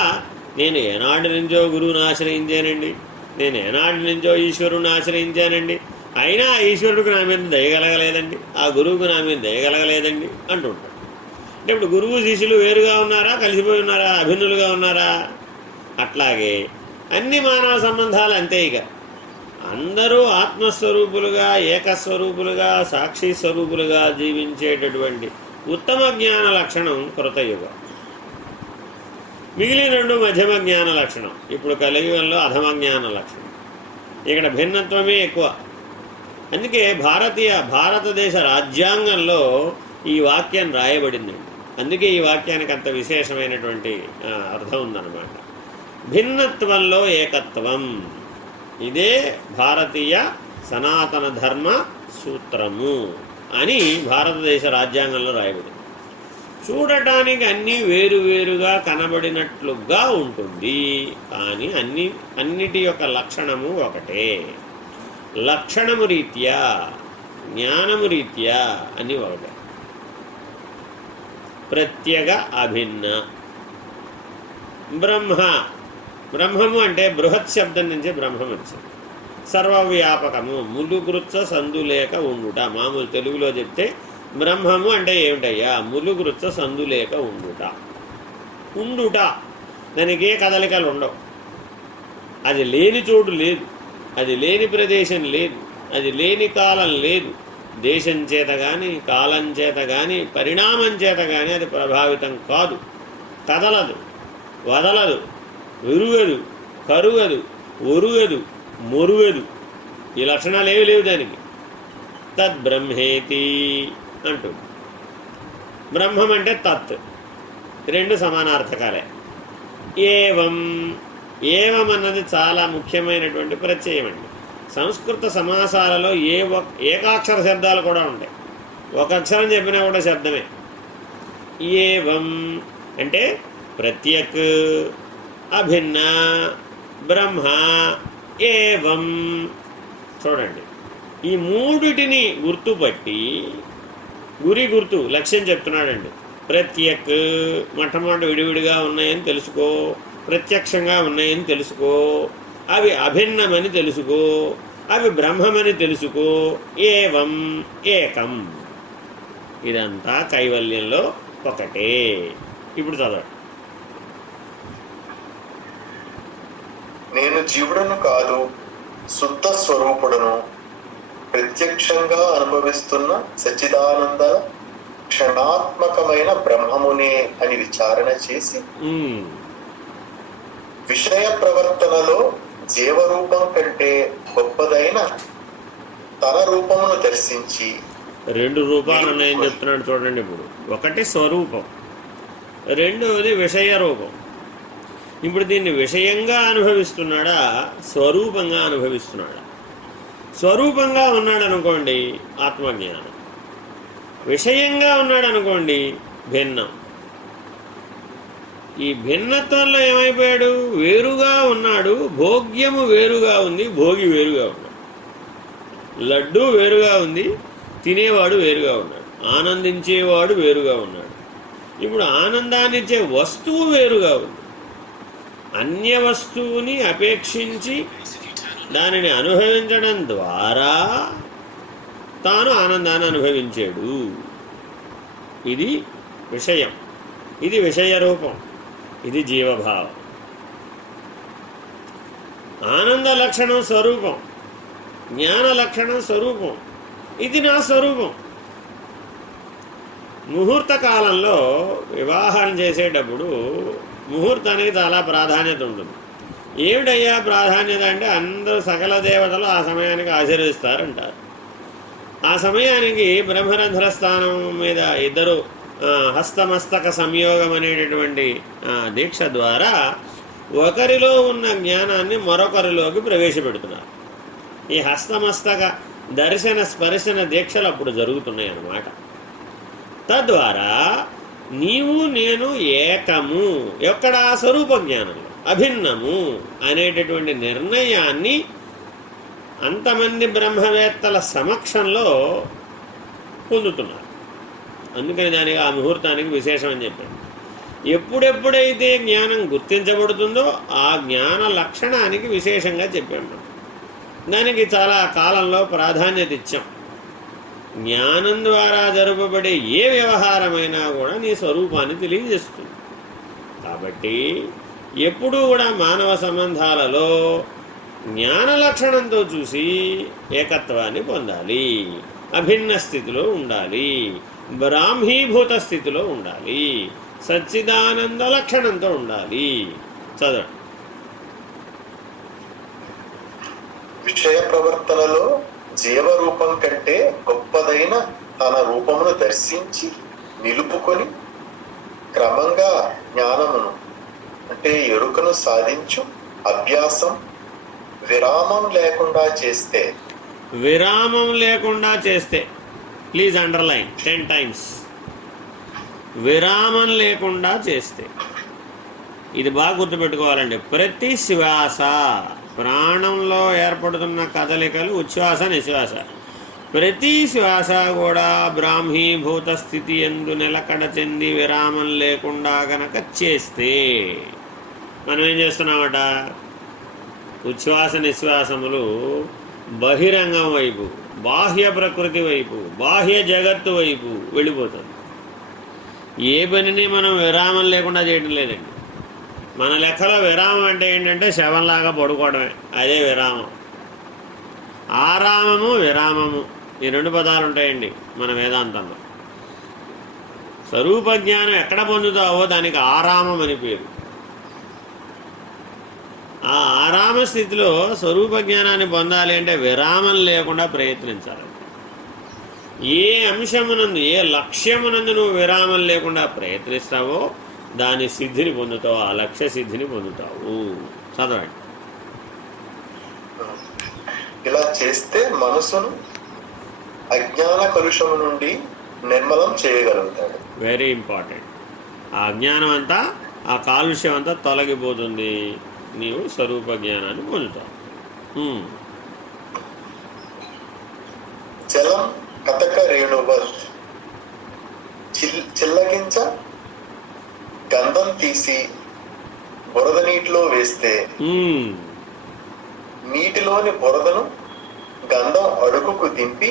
నేను ఏనాటి నుంచో గురువుని ఆశ్రయించానండి, నేను ఏనాటి నుంచో ఈశ్వరుని ఆశ్రయించానండి, అయినా ఆ ఈశ్వరుడికి నా మీద దయగలగలేదండి, ఆ గురువుకు నా మీద దయగలగలేదండి అంటుంటాడు. అంటే ఇప్పుడు గురువు శిష్యులు వేరుగా ఉన్నారా, కలిసిపోయి ఉన్నారా, అభిన్నులుగా ఉన్నారా? అట్లాగే అన్ని మానవ సంబంధాలు అంతే. ఇక అందరూ ఆత్మస్వరూపులుగా, ఏకస్వరూపులుగా, సాక్షి స్వరూపులుగా జీవించేటటువంటి ఉత్తమ జ్ఞాన లక్షణం కృతయుగం. మిగిలిన రెండు మధ్యమ జ్ఞాన లక్షణం. ఇప్పుడు కలియుగంలో అధమ జ్ఞాన లక్షణం. ఇక్కడ భిన్నత్వమే ఎక్కువ. అందుకే భారతదేశ రాజ్యాంగంలో ఈ వాక్యం రాయబడిందండి. అందుకే ఈ వాక్యానికి అంత విశేషమైనటువంటి అర్థం ఉందన్నమాట. భిన్నత్వంలో ఏకత్వం, ఇదే భారతీయ సనాతన ధర్మ సూత్రము అని భారతదేశ రాజ్యాంగంలో రాయబడింది. చూడటానికి అన్నీ వేరువేరుగా కనబడినట్లుగా ఉంటుంది, కానీ అన్నిటి యొక్క లక్షణము ఒకటే. లక్షణము రీత్యా, జ్ఞానము రీత్యా అని ఒకటి. ప్రత్యేక అభిన్న. బ్రహ్మ, బ్రహ్మము అంటే బృహత్ శబ్దం నుంచి బ్రహ్మం వచ్చింది. సర్వవ్యాపకము, ములుగురుచ్చ సందులేక ఉండుట. మామూలు తెలుగులో చెప్తే బ్రహ్మము అంటే ఏమిటయ్యా? ములుగురుచ్చ సందులేక ఉండుట. ఉండుట, దానికి ఏ కదలికలు ఉండవు. అది లేని చోటు లేదు, అది లేని ప్రదేశం లేదు, అది లేని కాలం లేదు. దేశం చేత కానీ, కాలం చేత కానీ, పరిణామం చేత కానీ అది ప్రభావితం కాదు. కదలదు, వదలదు, విరుగదు, కరుగదు, ఒరుగదు, మొరుగదు. ఈ లక్షణాలు ఏవి లేవు దానికి. తద్బ్రహ్మేతి అంటుంది. బ్రహ్మం అంటే తత్, రెండు సమానార్థకాలే. ఏవం, ఏవం అన్నది చాలా ముఖ్యమైనటువంటి ప్రత్యయం అండి. సంస్కృత సమాసాలలో ఏకాక్షర శబ్దాలు కూడా ఉంటాయి. ఒక అక్షరం చెప్పినా కూడా శబ్దమే. ఏవం అంటే ప్రత్యక్, అభిన్న, బ్రహ్మ, ఏవం. చూడండి, ఈ మూడిటిని గుర్తుపట్టి, గుర్తు లక్ష్యం చెప్తున్నాడండి. ప్రత్యక్, మొట్టమొదటి విడివిడిగా ఉన్నాయని తెలుసుకో, ప్రత్యక్షంగా ఉన్నాయని తెలుసుకో, అవి అభిన్నమని తెలుసుకో, అవి బ్రహ్మమని తెలుసుకో. ఏవం ఏకం, ఇదంతా కైవల్యంలో ఒకటే. ఇప్పుడు చదవండి. నేను జీవుడను కాదు, శుద్ధ స్వరూపుడను, ప్రత్యక్షంగా అనుభవిస్తున్న సచ్చిదానంద క్షణాత్మకమైన బ్రహ్మమునే అని విచారణ చేసి విషయ ప్రవర్తనలో జీవరూపం కంటే గొప్పదైన తన రూపమును దర్శించి. రెండు రూపాలు ఉన్నాయని చెప్తున్నాడు చూడండి. ఇప్పుడు ఒకటి స్వరూపం, రెండవది విషయ రూపం. ఇప్పుడు దీన్ని విషయంగా అనుభవిస్తున్నాడా, స్వరూపంగా అనుభవిస్తున్నాడా? స్వరూపంగా ఉన్నాడు అనుకోండి, ఆత్మజ్ఞానం. విషయంగా ఉన్నాడు అనుకోండి, భిన్నం. ఈ భిన్నత్వంలో ఏమైపోయాడు? వేరుగా ఉన్నాడు. భోగ్యము వేరుగా ఉంది, భోగి వేరుగా ఉన్నాడు. లడ్డు వేరుగా ఉంది, తినేవాడు వేరుగా ఉన్నాడు. ఆనందించేవాడు వేరుగా ఉన్నాడు. ఇప్పుడు ఆనందాన్నిచ్చే వస్తువు వేరుగా ఉంది. అన్య వస్తువుని అపేక్షించి దానిని అనుభవించడం ద్వారా తాను ఆనందాన్ని అనుభవించాడు. ఇది విషయం, ఇది విషయ రూపం, ఇది జీవభావం. ఆనంద లక్షణం స్వరూపం, జ్ఞాన లక్షణం స్వరూపం. ఇది నా స్వరూపం. ముహూర్త కాలంలో వివాహం చేసేటప్పుడు ముహూర్తానికి చాలా ప్రాధాన్యత ఉంటుంది. ఏమిటయ్యా ప్రాధాన్యత అంటే అందరూ సకల దేవతలు ఆ సమయానికి ఆశీర్వదిస్తారంటారు. ఆ సమయానికి బ్రహ్మరంధ్ర స్థానం మీద ఇద్దరు హస్తమస్తక సంయోగం అనేటటువంటి దీక్ష ద్వారా ఒకరిలో ఉన్న జ్ఞానాన్ని మరొకరిలోకి ప్రవేశపెడుతున్నారు. ఈ హస్తమస్తక దర్శన స్పర్శన దీక్షలు అప్పుడు జరుగుతున్నాయి అన్నమాట. తద్వారా నీవు నేను ఏకము, ఎక్కడ స్వరూప జ్ఞానంలో అభిన్నము అనేటటువంటి నిర్ణయాన్ని అంతమంది బ్రహ్మవేత్తల సమక్షంలో పొందుతున్నారు. అందుకని దానికి ఆ ముహూర్తానికి విశేషం అని చెప్పాను. ఎప్పుడెప్పుడైతే జ్ఞానం గుర్తించబడుతుందో ఆ జ్ఞాన లక్షణానికి విశేషంగా చెప్పాము. దానికి చాలా కాలంలో ప్రాధాన్యత ఇచ్చాం. జ్ఞానం ద్వారా జరపబడే ఏ వ్యవహారమైనా కూడా నీ స్వరూపాన్ని తెలియజేస్తుంది. కాబట్టి ఎప్పుడూ కూడా మానవ సంబంధాలలో జ్ఞాన లక్షణంతో చూసి ఏకత్వాన్ని పొందాలి, అభిన్న స్థితిలో ఉండాలి, బ్రాహ్మీభూత స్థితిలో ఉండాలి, సచ్చిదానంద లక్షణంతో ఉండాలి. చదవండి. విషయ ప్రవర్తనలో జీవరూపం కంటే గొప్పదైన తన రూపమును దర్శించి నిలుపుకొని క్రమంగా జ్ఞానమును అంటే ఎరుకను సాధించు అభ్యాసం విరామం లేకుండా చేస్తే. విరామం లేకుండా చేస్తే, ప్లీజ్ అండర్లైన్ 10 times. విరామం లేకుండా చేస్తే, ఇది బాగా గుర్తుపెట్టుకోవాలండి. ప్రతి శ్వాస ప్రాణంలో ఏర్పడుతున్న కదలికలు ఉచ్ఛ్వాస నిశ్వాస. ప్రతి శ్వాస కూడా బ్రాహ్మీభూత స్థితి యందు నిలకడ చెంది విరామం లేకుండా గనక చేస్తే మనం ఏం చేస్తున్నామట, ఉచ్ఛ్వాస నిశ్వాసములు బహిరంగం వైపు, బాహ్య ప్రకృతి వైపు, బాహ్య జగత్తు వైపు వెళ్ళిపోతుంది. ఏ పనిని మనం విరామం లేకుండా చేయడం లేదండి. మన లెక్కలో విరామం అంటే ఏంటంటే శవంలాగా పడుకోవడమే, అదే విరామం. ఆరామము విరామము ఈ రెండు పదాలు ఉంటాయండి మన వేదాంతంలో. స్వరూప జ్ఞానం ఎక్కడ పొందుతావో దానికి ఆరామం అని పేరు. ఆ ఆరామ స్థితిలో స్వరూప జ్ఞానాన్ని పొందాలి అంటే విరామం లేకుండా ప్రయత్నించాలి. ఏ అంశమునందు, ఏ లక్ష్యమునందు నువ్వు విరామం లేకుండా ప్రయత్నిస్తావో దాని సిద్ధిని పొందుతావు, ఆ లక్ష్య సిద్ధిని పొందుతావు. చదవండి. ఇలా చేస్తే మనసును అజ్ఞాన కలుషము నుండి నిర్మలం చేయగలుగుతాడు. Very important. ఆ అజ్ఞానం అంతా, ఆ కాలుష్యం అంతా తొలగిపోతుంది, నీవు స్వరూప జ్ఞానాన్ని పొందుతావు. జలం కథక రేణువర్ చిల్లగించ గంధం తీసి బురద నీటిలో వేస్తే నీటిలోని బురదను గంధం అడుగుకు దింపి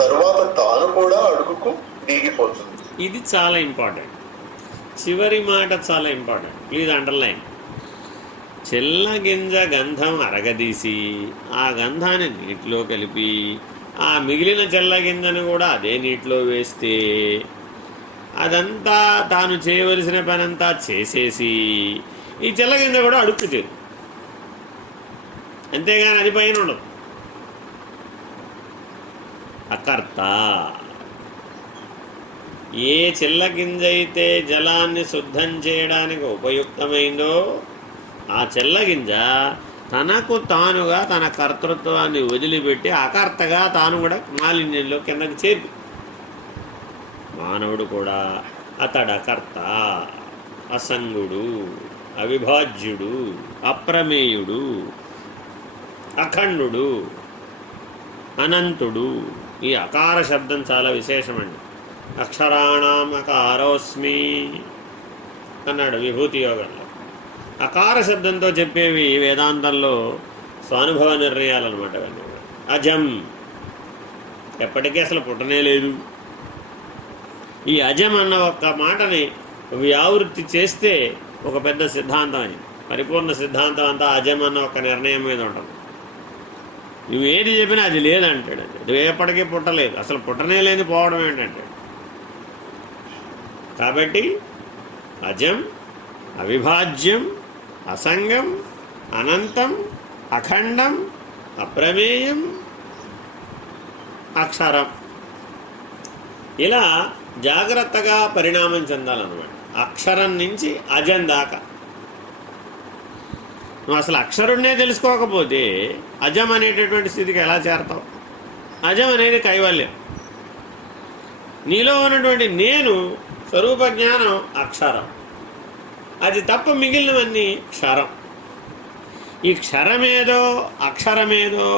తరువాత తాను కూడా అడుగుకు దిగిపోతుంది. ఇది చాలా ఇంపార్టెంట్. చివరి మాట చాలా ఇంపార్టెంట్, ప్లీజ్ అండర్లైన్. చెల్లగింజ గంధం అరగదీసి ఆ గంధాన్ని నీటిలో కలిపి ఆ మిగిలిన చెల్లగింజను కూడా అదే నీటిలో వేస్తే అదంతా తాను చేయవలసిన పనంతా చేసేసి ఈ చెల్లగింజ కూడా అడుక్కు చేరు. అంతేగాని అది పైన ఉండదు. అకర్త. ఏ చెల్లగింజ అయితే జలాన్ని శుద్ధం చేయడానికి ఉపయుక్తమైందో ఆ చెల్లగింజ తనకు తానుగా తన కర్తృత్వాన్ని వదిలిపెట్టి అకర్తగా తాను కూడా మాలిన్యంలో కిందకి చేరి. మానవుడు కూడా అతడకర్త, అసంగుడు, అవిభాజ్యుడు, అప్రమేయుడు, అఖండుడు, అనంతుడు. ఈ అకార శబ్దం చాలా విశేషమండి. అక్షరాణం అకారోస్మి అన్నాడు విభూతి యోగంలో. అకార శబ్దంతో చెప్పేవి వేదాంతంలో స్వానుభవ నిర్ణయాలు అనమాట. అజం, ఎప్పటికీ అసలు పుట్టనే లేదు. ఈ అజం అన్న ఒక్క మాటని వ్యావృత్తి చేస్తే ఒక పెద్ద సిద్ధాంతం అయింది. పరిపూర్ణ సిద్ధాంతం అంతా అజం అన్న ఒక నిర్ణయం మీద ఉంటుంది. నువ్వు ఏది చెప్పినా అది లేదంటాడు. అది ఎప్పటికీ పుట్టలేదు, అసలు పుట్టనే లేని పోవడం ఏంటంటే. కాబట్టి అజం, అవిభాజ్యం, అసంగం, అనంతం, అఖండం, అప్రమేయం, అక్షరం, ఇలా జాగ్రత్తగా పరిణామం చెందాలన్నమాట. అక్షరం నుంచి అజం దాకా. నువ్వు అసలు అక్షరుడినే తెలుసుకోకపోతే అజం అనేటటువంటి స్థితికి ఎలా చేరతావు? అజం అనేది కైవల్యం. నీలో ఉన్నటువంటి నేను స్వరూప జ్ఞానం అక్షరం. అది తప్ప మిగిలినవన్నీ క్షరం. ఈ క్షరమేదో అక్షరమేదో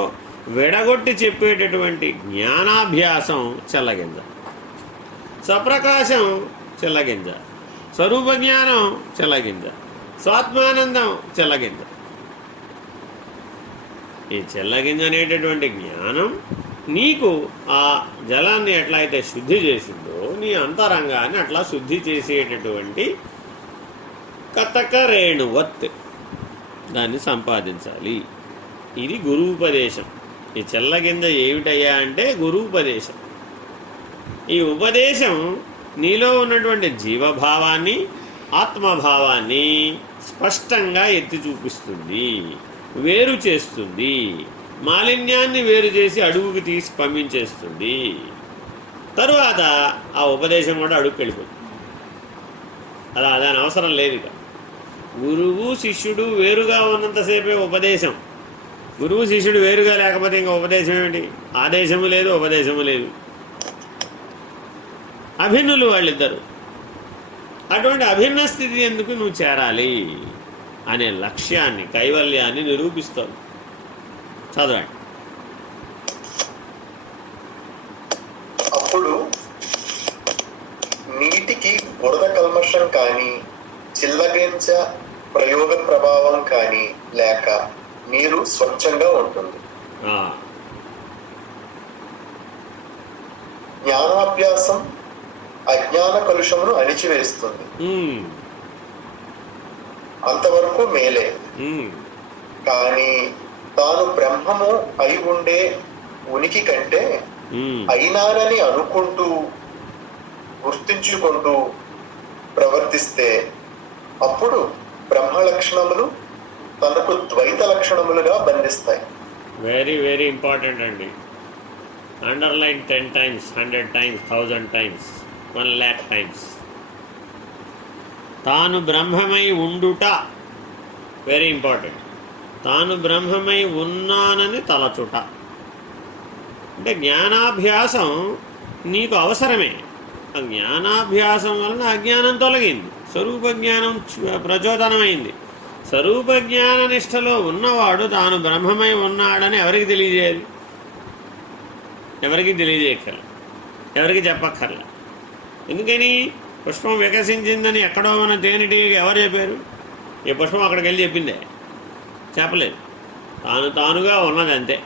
విడగొట్టి చెప్పేటటువంటి జ్ఞానాభ్యాసం చెల్లగింజ. స్వప్రకాశం చెల్లగింజ, స్వరూప జ్ఞానం చెల్లగింజ, స్వాత్మానందం చెల్లగింజ. ఈ చెల్లగింజ అనేటటువంటి జ్ఞానం నీకు ఆ జలాన్ని ఎట్లా అయితే శుద్ధి చేసిందో నీ అంతరంగాన్ని అట్లా శుద్ధి చేసేటటువంటి కథక రేణువత్ దాన్ని సంపాదించాలి. ఇది గురూపదేశం. ఈ చెల్లగింజ ఏమిటయ్యా అంటే గురూపదేశం. ఈ ఉపదేశం నీలో ఉన్నటువంటి జీవభావాన్ని, ఆత్మభావాన్ని స్పష్టంగా ఎత్తి చూపిస్తుంది, వేరు చేస్తుంది. మాలిన్యాన్ని వేరు చేసి అడుగుకి తీసి పంపించేస్తుంది. తరువాత ఆ ఉపదేశం కూడా అడుగుకి వెళ్ళిపోతుంది. అలా దాని అవసరం లేదు. ఇక గురువు శిష్యుడు వేరుగా ఉన్నంతసేపే ఉపదేశం. గురువు శిష్యుడు వేరుగా లేకపోతే ఇంకా ఉపదేశం ఏమిటి? ఆదేశము లేదు, ఉపదేశము లేదు. అభిన్నులు వాళ్ళిద్దరు. అటువంటి అభిన్న స్థితి ఎందుకు నువ్వు చేరాలి? అనే లక్ష్యాన్ని, కైవల్యాన్ని నిరూపిస్తోంది. చదవండి. అప్పుడు నీటికి బురద కల్మషం కానీ చిల్లగింజ ప్రయోగ ప్రభావం కానీ లేక నీరు స్వచ్ఛంగా ఉంటుంది. జ్ఞానాభ్యాసం అజ్ఞాన కలుషమును అణిచివేస్తుంది. అంతవరకు మేలే. కానీ తాను బ్రహ్మము అయి ఉండే ఉనికి కంటే అయినానని అనుకుంటూ గుర్తించుకుంటూ ప్రవర్తిస్తే అప్పుడు బ్రహ్మ లక్షణములు తనకు ద్వైత లక్షణములుగా బంధిస్తాయి. వెరీ వెరీ ఇంపార్టెంట్ అండి. Underline 10 times, 100 times, 1000 times, 1,00,000 times. తాను బ్రహ్మమై ఉండుట వెరీ ఇంపార్టెంట్. తాను బ్రహ్మమై ఉన్నానని తలచుట అంటే జ్ఞానాభ్యాసం నీకు అవసరమే. ఆ జ్ఞానాభ్యాసం వలన అజ్ఞానం తొలగింది, స్వరూప జ్ఞానం ప్రచోదనమైంది. స్వరూప జ్ఞాన నిష్టలో ఉన్నవాడు తాను బ్రహ్మమై ఉన్నాడని ఎవరికి తెలియజేయాలి? ఎవరికి తెలియజేయక్కర్ల, ఎవరికి చెప్పక్కర్లా. ఎందుకని? పుష్పం వికసించిందని ఎక్కడో మన తేనెటీగకి ఎవరు చెప్పారు? ఈ పుష్పం అక్కడికి వెళ్ళి చెప్పిందే? చెప్పలేదు. తానుగా ఉన్నదంతే.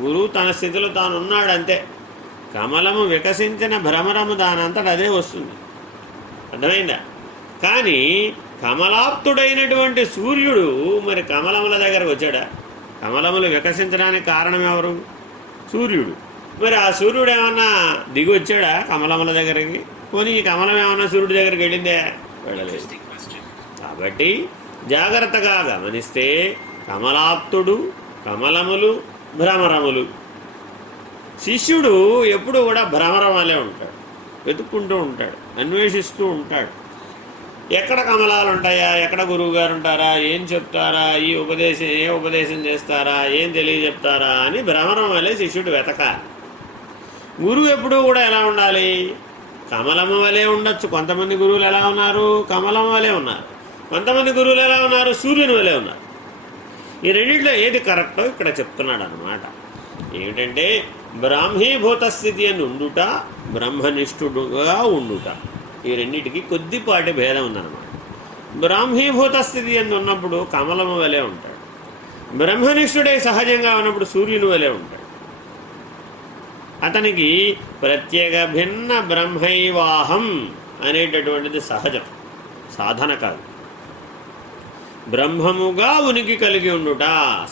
గురువు తన స్థితిలో తాను ఉన్నాడంతే. కమలము వికసించిన భ్రమరము దానంతట అదే వస్తుంది. అర్థమైందా? కానీ కమలాప్తుడైనటువంటి సూర్యుడు మరి కమలముల దగ్గరకు వచ్చాడా? కమలములు వికసించడానికి కారణం ఎవరు? సూర్యుడు. మరి ఆ సూర్యుడు ఏమన్నా దిగి వచ్చాడా కమలముల దగ్గరికి? పోనీ ఈ కమలం ఏమన్నా సూర్యుడి దగ్గరికి వెళ్ళిందే? వెళ్ళలేదు. కాబట్టి జాగ్రత్తగా గమనిస్తే కమలాప్తుడు, కమలములు, భ్రమరములు. శిష్యుడు ఎప్పుడు కూడా భ్రమరం వలే ఉంటాడు, వెతుక్కుంటూ ఉంటాడు, అన్వేషిస్తూ ఉంటాడు. ఎక్కడ కమలాలు ఉంటాయా, ఎక్కడ గురువు గారు ఉంటారా, ఏం చెప్తారా, ఏ ఉపదేశం చేస్తారా, ఏం తెలియజెప్తారా అని భ్రమరం వలె శిష్యుడు వెతకాలి. గురువు ఎప్పుడూ కూడా ఎలా ఉండాలి? కమలము వలె ఉండొచ్చు. కొంతమంది గురువులు ఎలా ఉన్నారు? కమలం వలె ఉన్నారు. కొంతమంది గురువులు ఎలా ఉన్నారు? సూర్యుని వలె ఉన్నారు. ఈ రెండింటిలో ఏది కరెక్టో ఇక్కడ చెప్తున్నాడు అన్నమాట. ఏమిటంటే బ్రాహ్మీభూత స్థితి అని ఉండుట, బ్రహ్మనిష్ఠుడుగా ఉండుట, ఈ రెండింటికి కొద్దిపాటి భేదం ఉందన్నమాట. బ్రాహ్మీభూత స్థితి అని ఉన్నప్పుడు కమలము వలె ఉంటాడు. బ్రహ్మనిష్ఠుడై సహజంగా ఉన్నప్పుడు సూర్యుని వలె ఉంటాడు. అతనికి ప్రత్యేక భిన్న బ్రహ్మైవాహం అనేటటువంటిది సహజం, సాధన కాదు. బ్రహ్మముగా ఉనికి కలిగి ఉండుట,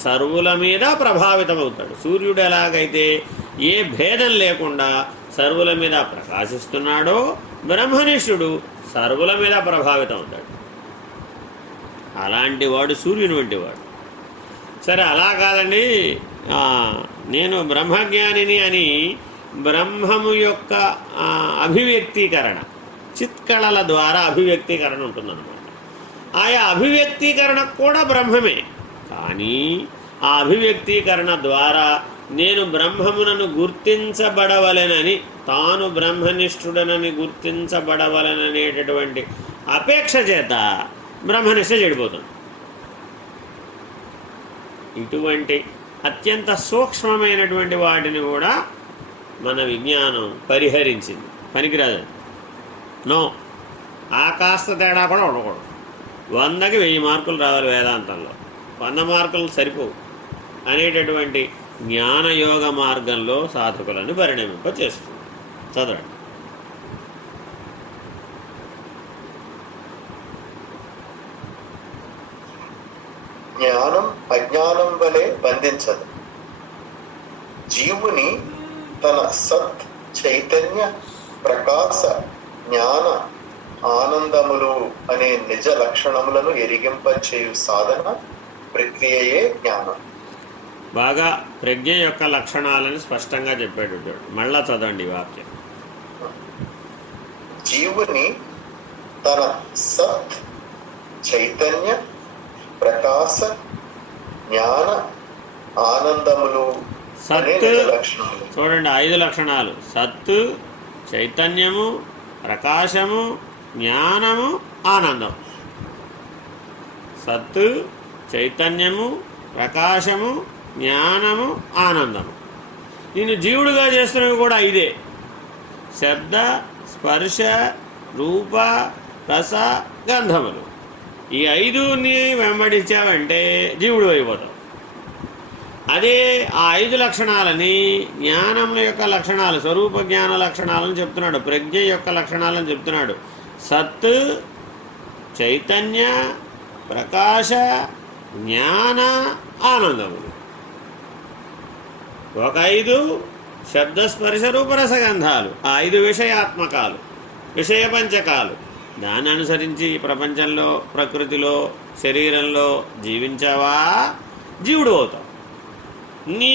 సర్వుల మీద ప్రభావితమవుతాడు. సూర్యుడు ఎలాగైతే ఏ భేదం లేకుండా సర్వుల మీద ప్రకాశిస్తున్నాడో బ్రహ్మనిష్ఠుడు సర్వుల మీద ప్రభావితం అవుతాడు. అలాంటి వాడు సూర్యుని వంటి వాడు. సరే, అలా కాదండి, నేను బ్రహ్మజ్ఞానిని అని బ్రహ్మము యొక్క అభివ్యక్తీకరణ, చిత్కళల ద్వారా అభివ్యక్తీకరణ ఉంటుందన్నమాట. ఆయా అభివ్యక్తీకరణ కూడా బ్రహ్మమే. కానీ ఆ అభివ్యక్తీకరణ ద్వారా నేను బ్రహ్మమునను గుర్తించబడవలెనని, తాను బ్రహ్మనిష్ఠుడనని గుర్తించబడవలననేటటువంటి అపేక్ష చేత బ్రహ్మనిష్ఠ చెడిపోతుంది. ఇటువంటి అత్యంత సూక్ష్మమైనటువంటి వాటిని కూడా మన విజ్ఞానం పరిహరించింది. పనికిరాదు. నో, ఆ కాస్త తేడా కూడా ఉండకూడదు. 100కి 1000 మార్కులు రావాలి వేదాంతంలో, 100 మార్కులు సరిపోవు అనేటటువంటి జ్ఞానయోగ మార్గంలో సాధకులను పరిణమింపచేస్తుంది. చదవండి. జ్ఞానం అజ్ఞానం వలె బంధించదు. జీవుని తన సత్ చైతన్య ప్రకాశ జ్ఞాన ఆనందములు అనే నిజ లక్షణములను ఎరిగింపచేయు సాధన ప్రక్రియయే జ్ఞానం. బాగా ప్రజ్ఞ యొక్క లక్షణాలను స్పష్టంగా చెప్పాడు. మళ్ళా చదవండి వాక్యం. జీవుని తన సత్ చైతన్య ప్రకాశ జ్ఞాన ఆనందములు అనే నిజ లక్షణములు. చూడండి, 5 లక్షణాలు: సత్తు, చైతన్యము, ప్రకాశము, జ్ఞానము, ఆనందం. సత్తు, చైతన్యము, ప్రకాశము, జ్ఞానము, ఆనందము. నేను జీవుడుగా చేస్తున్నవి కూడా ఇదే. శబ్ద, స్పర్శ, రూప, రస, గంధములు. ఈ 5ని వెంబడించావంటే జీవుడు అయిపోతావు. అదే ఆ 5 లక్షణాలని జ్ఞానం యొక్క లక్షణాలు, స్వరూప జ్ఞాన లక్షణాలను చెప్తున్నాడు, ప్రజ్ఞ యొక్క లక్షణాలను చెప్తున్నాడు. సత్, చైతన్య, ప్రకాశ, జ్ఞాన, ఆనందములు. ఒక 5 శబ్ద, స్పర్శ, రూపరసగంధాలు, ఆ 5 విషయాత్మకాలు, విషయ పంచకాలు. దాన్ని అనుసరించి ప్రపంచంలో, ప్రకృతిలో, శరీరంలో జీవించావా, జీవుడు అవుతావు. నీ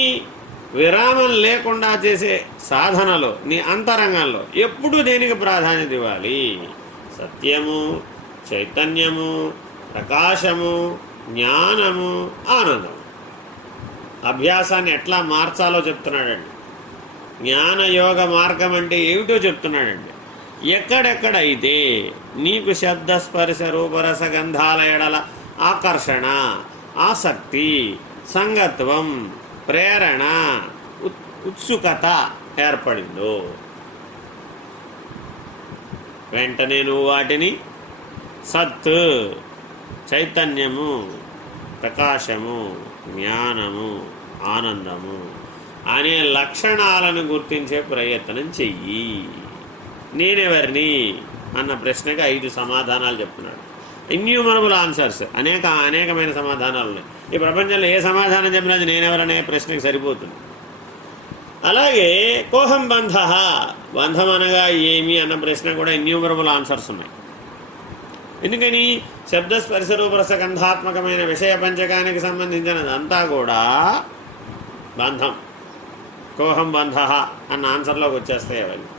విరామం లేకుండా చేసే సాధనలో, నీ అంతరంగంలో ఎప్పుడు దేనికి ప్రాధాన్యత ఇవ్వాలి? సత్యము, చైతన్యము, ప్రకాశము, జ్ఞానము, ఆనందము. అభ్యాసాన్ని ఎట్లా మార్చాలో చెప్తున్నాడండి. జ్ఞానయోగ మార్గం అంటే ఏమిటో చెప్తున్నాడండి. ఎక్కడెక్కడైతే నీకు శబ్ద, స్పర్శ, రూపరస, గంధాల ఎడల ఆకర్షణ, ఆసక్తి, సంగత్వం, ప్రేరణ, ఉత్సుకత ఏర్పడిందో వెంటనే నువ్వు వాటిని సత్, చైతన్యము, ప్రకాశము, జ్ఞానము, ఆనందము అనే లక్షణాలను గుర్తించే ప్రయత్నం చెయ్యి. నేనెవరిని అన్న ప్రశ్నకి 5 సమాధానాలు చెప్తున్నాడు. ఇన్యూమరబుల్ ఆన్సర్స్, అనేకమైన సమాధానాలు ఉన్నాయి. ఈ ప్రపంచంలో ఏ సమాధానం చెప్పినా అది నేనెవరనే ప్రశ్నకి సరిపోతుంది. అలాగే కోహం బంధ, బంధం అనగా ఏమి అన్న ప్రశ్న కూడా ఇన్యూమరబుల్ ఆన్సర్స్ ఉన్నాయి. ఎందుకని? శబ్ద, స్పర్శ, రూపరస, గంధాత్మకమైన విషయ పంచకానికి సంబంధించినదంతా కూడా బంధం. కోహం బంధ అన్న ఆన్సర్లోకి వచ్చేస్తాయి అవన్నీ.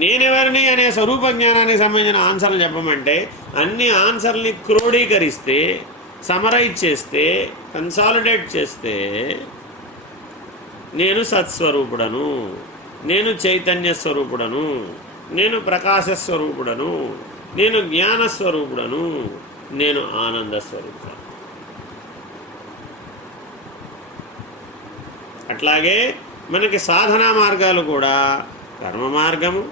నేనెవరిని అనే స్వరూప జ్ఞానానికి సంబంధించిన ఆన్సర్లు చెప్పమంటే అన్ని ఆన్సర్ని క్రోడీకరిస్తే, సమరైజ్ చేస్తే, కన్సాలిడేట్ చేస్తే నేను సత్స్వరూపుడను, నేను చైతన్య స్వరూపుడను, నేను ప్రకాశ స్వరూపుడను, నేను జ్ఞానస్వరూపుడను, నేను ఆనంద స్వరూపుడను. అట్లాగే మనకి సాధనా మార్గాలు కూడా కర్మ మార్గము,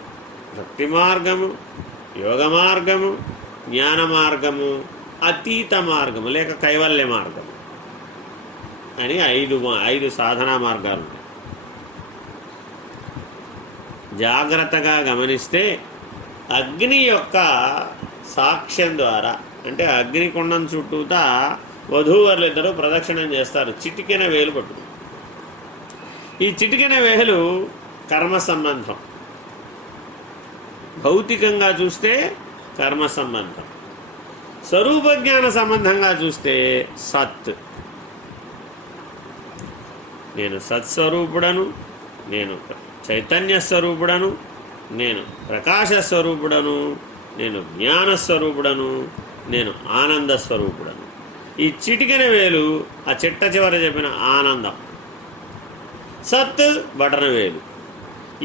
భక్తి మార్గము, యోగ మార్గము, జ్ఞాన మార్గము, అతీత మార్గము లేక కైవల్య మార్గము అని 5 సాధనా మార్గాలు ఉన్నాయి. జాగ్రత్తగా గమనిస్తే అగ్ని యొక్క సాక్ష్యం ద్వారా, అంటే అగ్నికుండం చుట్టూతా వధూవరులు ఇద్దరు ప్రదక్షిణం చేస్తారు చిటికెన వేలు పట్టుకుని. ఈ చిటికెన వేలు కర్మ సంబంధం. భౌతికంగా చూస్తే కర్మ సంబంధం, స్వరూపజ్ఞాన సంబంధంగా చూస్తే సత్. నేను సత్స్వరూపుడను, నేను చైతన్య స్వరూపుడను, నేను ప్రకాశ స్వరూపుడను, నేను జ్ఞానస్వరూపుడను, నేను ఆనంద స్వరూపుడను. ఈ చిటికెన వేలు ఆ చిట్ట చివర చెప్పిన ఆనందం. సత్ బటన వేలు.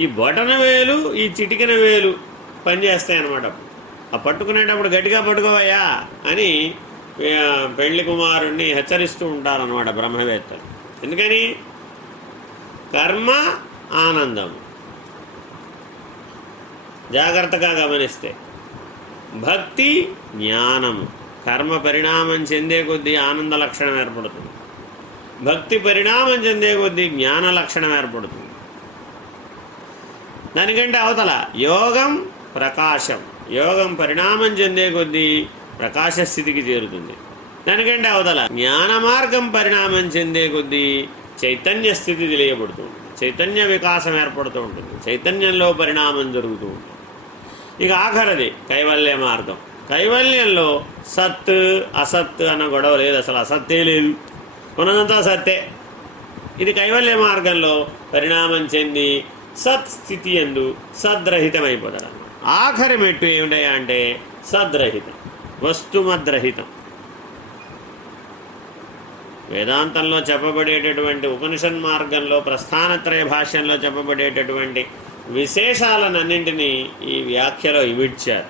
ఈ బటన వేలు, ఈ చిటికెన వేలు పనిచేస్తాయన్నమాట. ఆ పట్టుకునేటప్పుడు గట్టిగా పట్టుకోవయ్యా అని పెళ్లి కుమారుణ్ణి హెచ్చరిస్తూ ఉంటారన్నమాట బ్రహ్మవేత్తలు. ఎందుకని? కర్మ ఆనందం. జాగ్రత్తగా గమనిస్తే భక్తి జ్ఞానము. కర్మ పరిణామం చెందే కొద్దీ ఆనంద లక్షణం ఏర్పడుతుంది, భక్తి పరిణామం చెందే కొద్దీ జ్ఞాన లక్షణం ఏర్పడుతుంది. దానికంటే అవతల యోగం ప్రకాశం. యోగం పరిణామం చెందే కొద్దీ ప్రకాశ స్థితికి చేరుతుంది. దానికంటే అవతల జ్ఞాన మార్గం పరిణామం చెందే కొద్దీ చైతన్య స్థితి తెలియబడుతుంది, చైతన్య వికాసం ఏర్పడుతూ ఉంటుంది, చైతన్యంలో పరిణామం జరుగుతూ ఉంటుంది. ఇక ఆఖరిది కైవల్య మార్గం. కైవల్యంలో సత్ అసత్ అన్న గొడవ లేదు, అసలు అసత్తే లేదు, ఉన్నదంతా సత్తే. ఇది కైవల్య మార్గంలో పరిణామం చెంది సత్ స్థితి యందు సద్రహితమైపోతాడు. ఆఖరి మెట్టు ఏమిటయా అంటే సద్రహితం, వస్తుమద్రహితం. వేదాంతంలో చెప్పబడేటటువంటి ఉపనిషద్ మార్గంలో ప్రస్థానత్రయ భాష్యంలో చెప్పబడేటటువంటి విశేషాలన్నింటినీ ఈ వ్యాఖ్యలో ఇమిడ్చారు.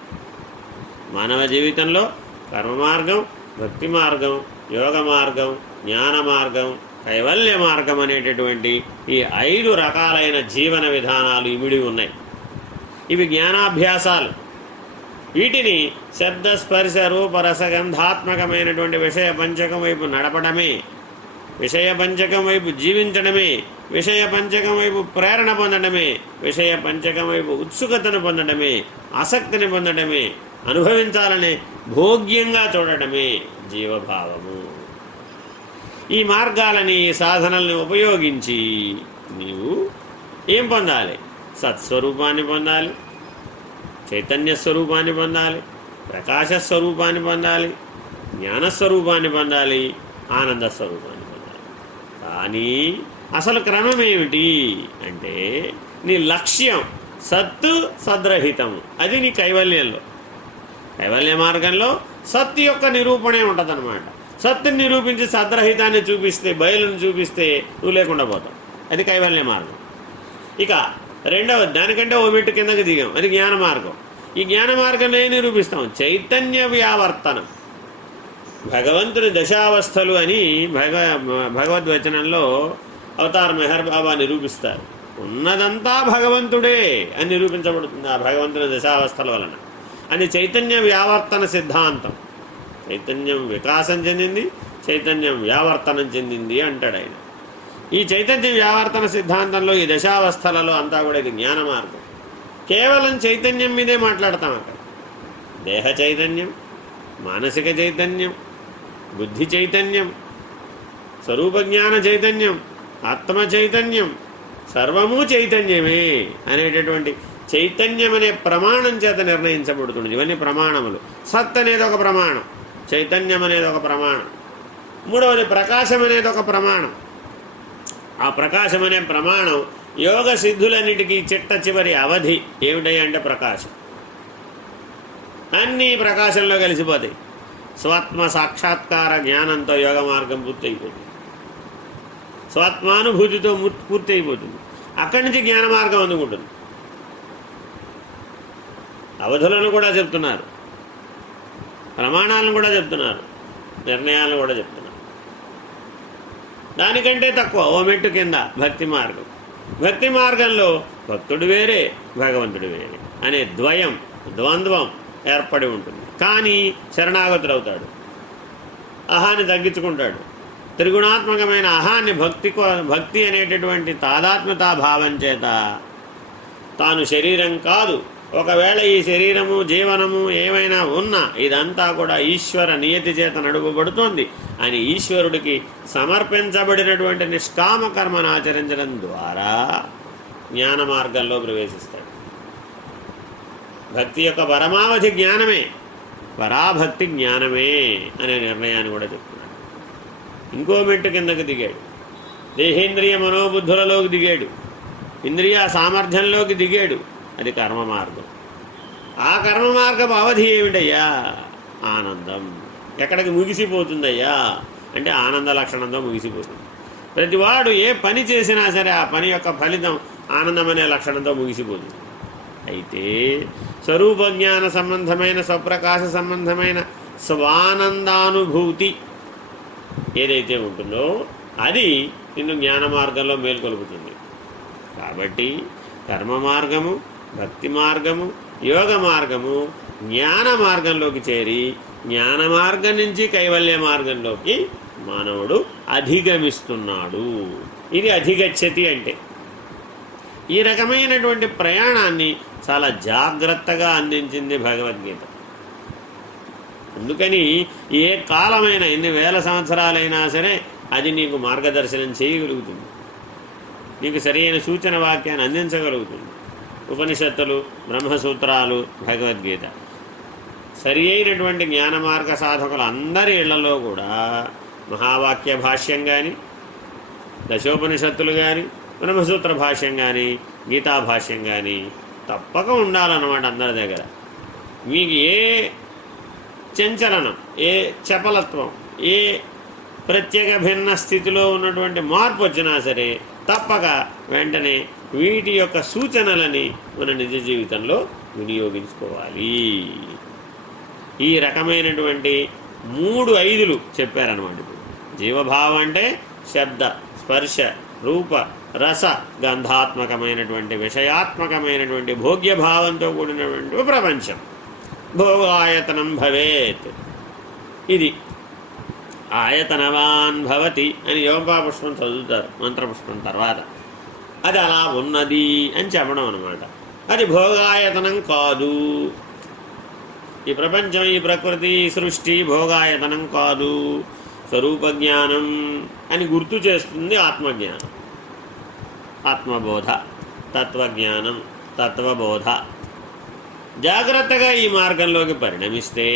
మానవ జీవితంలో కర్మ మార్గం, భక్తి మార్గం, యోగ మార్గం, జ్ఞాన మార్గం, కైవల్య మార్గం అనేటటువంటి ఈ 5 రకాలైన జీవన విధానాలు ఇమిడి ఉన్నాయి. ఇవి జ్ఞానాభ్యాసాలు. వీటిని శబ్ద స్పర్శ రూప రసగంధాత్మకమైనటువంటి విషయ పంచకం వైపు నడపడమే, విషయ పంచకం వైపు జీవించడమే, విషయ పంచకం వైపు ప్రేరణ పొందడమే, విషయ పంచకం వైపు ఉత్సుకతను పొందడమే, ఆసక్తిని పొందడమే, అనుభవించాలనే భోగ్యంగా చూడటమే జీవభావము. ఈ మార్గాలని, ఈ సాధనల్ని ఉపయోగించి నీవు ఏం పొందాలి? సత్స్వరూపాన్ని పొందాలి, చైతన్య స్వరూపాన్ని పొందాలి, ప్రకాశ స్వరూపాన్ని పొందాలి, జ్ఞానస్వరూపాన్ని పొందాలి, ఆనంద స్వరూపాన్ని పొందాలి. కానీ అసలు క్రమం ఏమిటి అంటే నీ లక్ష్యం సత్తు సద్రహితము. అది నీ కైవల్యంలో, కైవల్య మార్గంలో సత్తు యొక్క నిరూపణే ఉంటుందన్నమాట. సత్తుని నిరూపించి సద్రహితాన్ని చూపిస్తే, బయలును చూపిస్తే నువ్వు లేకుండా పోతావు. అది కైవల్య మార్గం. ఇక రెండవ దానికంటే ఓ మెట్టు కిందకి దిగాం, అది జ్ఞాన మార్గం. ఈ జ్ఞాన మార్గంలో ఏం నిరూపిస్తాం? చైతన్య వ్యావర్తనం. భగవంతుని దశావస్థలు అని భగవద్వచనంలో అవతార్ మెహర్ బాబా నిరూపిస్తారు. ఉన్నదంతా భగవంతుడే అని నిరూపించబడుతుంది ఆ భగవంతుని దశావస్థల వలన. అని చైతన్య వ్యావర్తన సిద్ధాంతం. చైతన్యం వికాసం చెందింది, చైతన్యం వ్యావర్తనం చెందింది అంటాడు ఆయన. ఈ చైతన్య వ్యావర్తన సిద్ధాంతంలో ఈ దశావస్థలలో అంతా కూడా ఇది జ్ఞాన మార్గం. కేవలం చైతన్యం మీదే మాట్లాడతాం అక్కడ. దేహ చైతన్యం, మానసిక చైతన్యం, బుద్ధి చైతన్యం, స్వరూప జ్ఞాన చైతన్యం, ఆత్మ చైతన్యం, సర్వము చైతన్యమే అనేటటువంటి చైతన్యం అనే ప్రమాణం చేత నిర్ణయించబడుతుంది. ఇవన్నీ ప్రమాణములు. సత్ అనేది ఒక ప్రమాణం, చైతన్యం అనేది ఒక ప్రమాణం, మూడవది ప్రకాశం అనేది ఒక ప్రమాణం. ఆ ప్రకాశం అనే ప్రమాణం యోగ సిద్ధులన్నిటికీ చిట్ట చివరి అవధి ఏమిటంటే ప్రకాశం. అన్నీ ప్రకాశంలో కలిసిపోతాయి. స్వాత్మ సాక్షాత్కార జ్ఞానంతో యోగ మార్గం పూర్తి అయిపోతుంది, స్వాత్మానుభూతితో పూర్తి అయిపోతుంది. అక్కడి నుంచి జ్ఞాన మార్గం అందుకుంటుంది. అవధులను కూడా చెప్తున్నారు, ప్రమాణాలను కూడా చెప్తున్నారు, నిర్ణయాలను కూడా చెప్తున్నారు. దానికంటే తక్కువ ఓ మెట్టు కింద భక్తి మార్గం. భక్తి మార్గంలో భక్తుడు వేరే, భగవంతుడు వేరే అనే ద్వంద్వం ఏర్పడి ఉంటుంది. కానీ శరణాగతుడవుతాడు, అహాన్ని తగ్గించుకుంటాడు. త్రిగుణాత్మకమైన అహాన్ని భక్తి అనేటటువంటి తాదాత్మ్యతా భావం చేత తాను శరీరం కాదు, ఒకవేళ ఈ శరీరము జీవనము ఏమైనా ఉన్నా ఇదంతా కూడా ఈశ్వర నియతి చేత నడుపబడుతోంది అని ఈశ్వరుడికి సమర్పించబడినటువంటి నిష్కామ కర్మను ఆచరించడం ద్వారా జ్ఞాన మార్గంలో ప్రవేశిస్తాడు. భక్తి యొక్క పరమావధి జ్ఞానమే, పరాభక్తి జ్ఞానమే అనే నిర్ణయాన్ని కూడా చెప్తున్నాడు. ఇంకో మెట్టు కిందకు దిగాడు, దేహేంద్రియ మనోబుద్ధులలోకి దిగాడు, ఇంద్రియ సామర్థ్యంలోకి దిగాడు. అది కర్మ మార్గం. ఆ కర్మ మార్గపు అవధి ఏమిటయ్యా? ఆనందం. ఎక్కడికి ముగిసిపోతుందయ్యా అంటే ఆనంద లక్షణంతో ముగిసిపోతుంది. ప్రతివాడు ఏ పని చేసినా సరే ఆ పని యొక్క ఫలితం ఆనందం అనే లక్షణంతో ముగిసిపోతుంది. అయితే స్వరూప జ్ఞాన సంబంధమైన, స్వప్రకాశ సంబంధమైన స్వానందానుభూతి ఏదైతే ఉంటుందో అది నిన్ను జ్ఞాన మార్గంలో మేల్కొలుపుతుంది. కాబట్టి కర్మ మార్గము, భక్తి మార్గము, యోగ మార్గము జ్ఞాన మార్గంలోకి చేరి జ్ఞాన మార్గం నుంచి కైవల్య మార్గంలోకి మానవుడు అధిగమిస్తున్నాడు. ఇది అధిగచ్చతి అంటే. ఈ రకమైనటువంటి ప్రయాణాన్ని చాలా జాగ్రత్తగా అందించింది భగవద్గీత. అందుకని ఏ కాలమైనా, ఎన్ని వేల సంవత్సరాలైనా సరే అది నీకు మార్గదర్శనం చేయగలుగుతుంది, నీకు సరైన సూచన వాక్యాన్ని అందించగలుగుతుంది. ఉపనిషత్తులు, బ్రహ్మసూత్రాలు, భగవద్గీత సరి అయినటువంటి జ్ఞాన మార్గ సాధకులు అందరి ఇళ్లలో కూడా మహావాక్య భాష్యం కానీ, దశోపనిషత్తులు కానీ, బ్రహ్మసూత్ర భాష్యం కానీ, గీతా భాష్యం కానీ తప్పక ఉండాలన్నమాట అందరి దగ్గర. మీకు ఏ చంచలనం, ఏ చపలత్వం, ఏ ప్రత్యేక భిన్న స్థితిలో ఉన్నటువంటి మార్పు వచ్చినా సరే తప్పక వెంటనే వీటి యొక్క సూచనలని మన నిజ జీవితంలో వినియోగించుకోవాలి. ఈ రకమైనటువంటి 3 ఐదులు చెప్పారనమాట. ఇప్పుడు జీవభావం అంటే శబ్ద స్పర్శ రూప రస గంధాత్మకమైనటువంటి విషయాత్మకమైనటువంటి భోగ్యభావంతో కూడినటువంటి ప్రపంచం. భోగాయతనం భవేత్, ఇది ఆయతనవాన్ భవతి అని యోగపుష్పం చదువుతారు మంత్రపుష్పం తర్వాత. అది అలా ఉన్నది అని చెప్పడం అనమాట. అది భోగాయతనం కాదు. ఈ ప్రపంచం, ఈ ప్రకృతి, ఈ సృష్టి భోగాయతనం కాదు, స్వరూపజ్ఞానం అని గుర్తు చేస్తుంది ఆత్మజ్ఞానం. ఆత్మబోధ, తత్వజ్ఞానం, తత్వబోధ. జాగ్రత్తగా ఈ మార్గంలోకి పరిణమిస్తే,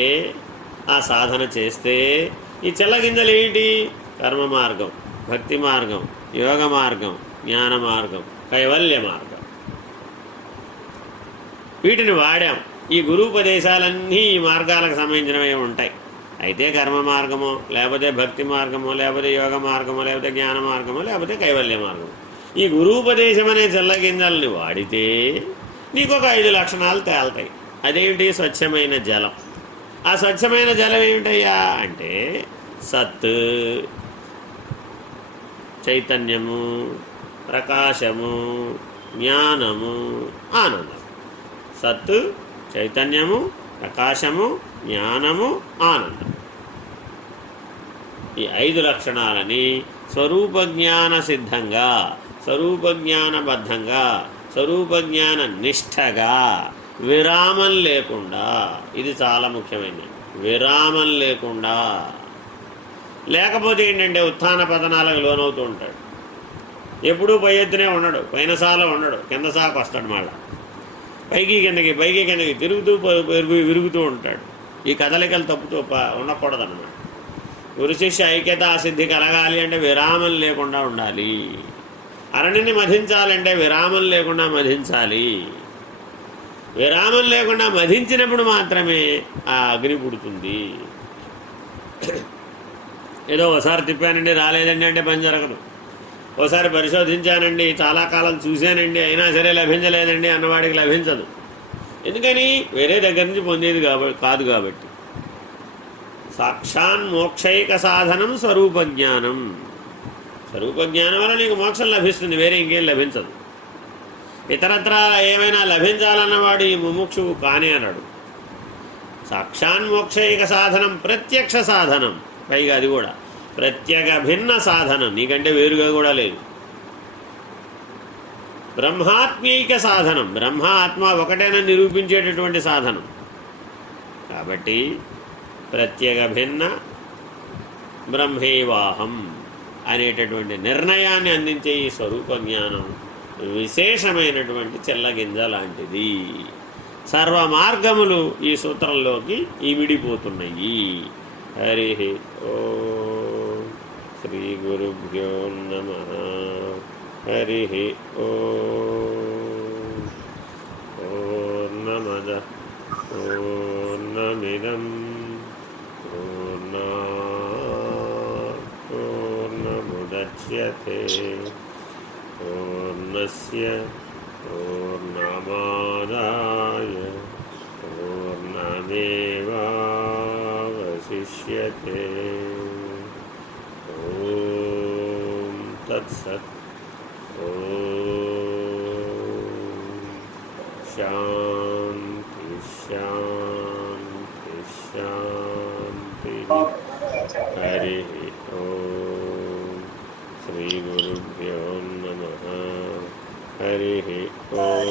ఆ సాధన చేస్తే, ఈ చెల్లగింజలు ఏంటి? కర్మ మార్గం, భక్తి మార్గం, యోగ మార్గం, జ్ఞాన మార్గం, కైవల్య మార్గం. వీటిని వాడాం. ఈ గురూపదేశాలన్నీ ఈ మార్గాలకు సంబంధించినవి ఉంటాయి. అయితే కర్మ మార్గమో, లేకపోతే భక్తి మార్గమో, లేకపోతే యోగ మార్గమో, లేకపోతే జ్ఞాన మార్గమో, లేకపోతే కైవల్య మార్గమో. ఈ గురూపదేశం అనే చెల్లగింజల్ని వాడితే నీకు ఒక 5 లక్షణాలు తేలుతాయి. అదేమిటి? స్వచ్ఛమైన జలం. ఆ స్వచ్ఛమైన జలం ఏమిటయ్యా అంటే సత్, చైతన్యము, ప్రకాశము, జ్ఞానము, ఆనందం. సత్, చైతన్యము, ప్రకాశము, జ్ఞానము, ఆనందం. ఈ 5 లక్షణాలని స్వరూపజ్ఞాన సిద్ధంగా, స్వరూపజ్ఞానబద్ధంగా, స్వరూపజ్ఞాన నిష్ఠగా, విరామం లేకుండా, ఇది చాలా ముఖ్యమైనది, విరామం లేకుండా. లేకపోతే ఏంటంటే ఉత్థాన పతనాలకు లోనవుతూ ఉంటాడు. ఎప్పుడూ పై ఎత్తునే ఉండడు, పైన సాల ఉండడు, కింద సాకు వస్తాడు. మళ్ళీ పైకి కిందకి తిరుగుతూ విరుగుతూ ఉంటాడు. ఈ కదలికలు తప్పుతూ ఉండకూడదన్నమాట. గురు శిష్య ఐక్యత సిద్ధి కలగాలి అంటే విరామం లేకుండా ఉండాలి. అరణిని మధించాలంటే విరామం లేకుండా మధించాలి. విరామం లేకుండా మధించినప్పుడు మాత్రమే ఆ అగ్ని పుడుతుంది. ఏదో ఒకసారి తిప్పానండి రాలేదండి అంటే పని జరగదు. ఒకసారి పరిశోధించానండి, చాలా కాలం చూశానండి, అయినా సరే లభించలేదండి అన్నవాడికి లభించదు. ఎందుకని? వేరే దగ్గర నుంచి పొందేది కాదు కాబట్టి. సాక్షాన్ మోక్షైక సాధనం స్వరూపజ్ఞానం. స్వరూపజ్ఞానం వల్ల నీకు మోక్షం లభిస్తుంది, వేరే ఇంకేం లభించదు. ఇతరత్రా ఏమైనా లభించాలన్నవాడు ఈ ముముక్షువు కానే అన్నాడు. సాక్షాన్ మోక్షైక సాధనం ప్రత్యక్ష సాధనం, పైగా అది కూడా ప్రత్యేక భిన్న సాధనం, నీకంటే వేరుగా కూడా లేదు. బ్రహ్మాత్మీక సాధనం, బ్రహ్మ ఆత్మ ఒకటేనని నిరూపించేటటువంటి సాధనం. కాబట్టి ప్రత్యేక భిన్న బ్రహ్మేవాహం అనేటటువంటి నిర్ణయాన్ని అందించే ఈ స్వరూప జ్ఞానం విశేషమైనటువంటి చెల్లగింజ లాంటిది. సర్వ మార్గములు ఈ సూత్రంలోకి ఇమిడిపోతున్నాయి. హరి ఓం శ్రీ గురుభ్యో నమః. హరి ఓం. పూర్ణమదః పూర్ణమిదం పూర్ణాత్ పూర్ణముదచ్యతే పూర్ణస్య పూర్ణమాదాయ పూర్ణమేవావశిష్యతే. ఓం తత్సత్. ఓం శాంతి శాంతి శాంతి. హరి ఓం శ్రీ గురుభ్యో నమః. హరి ఓం.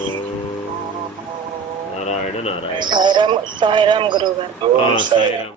నారాయణ నారాయణ. సాయిరామ్ గురువు గారు. సాయిరామ్.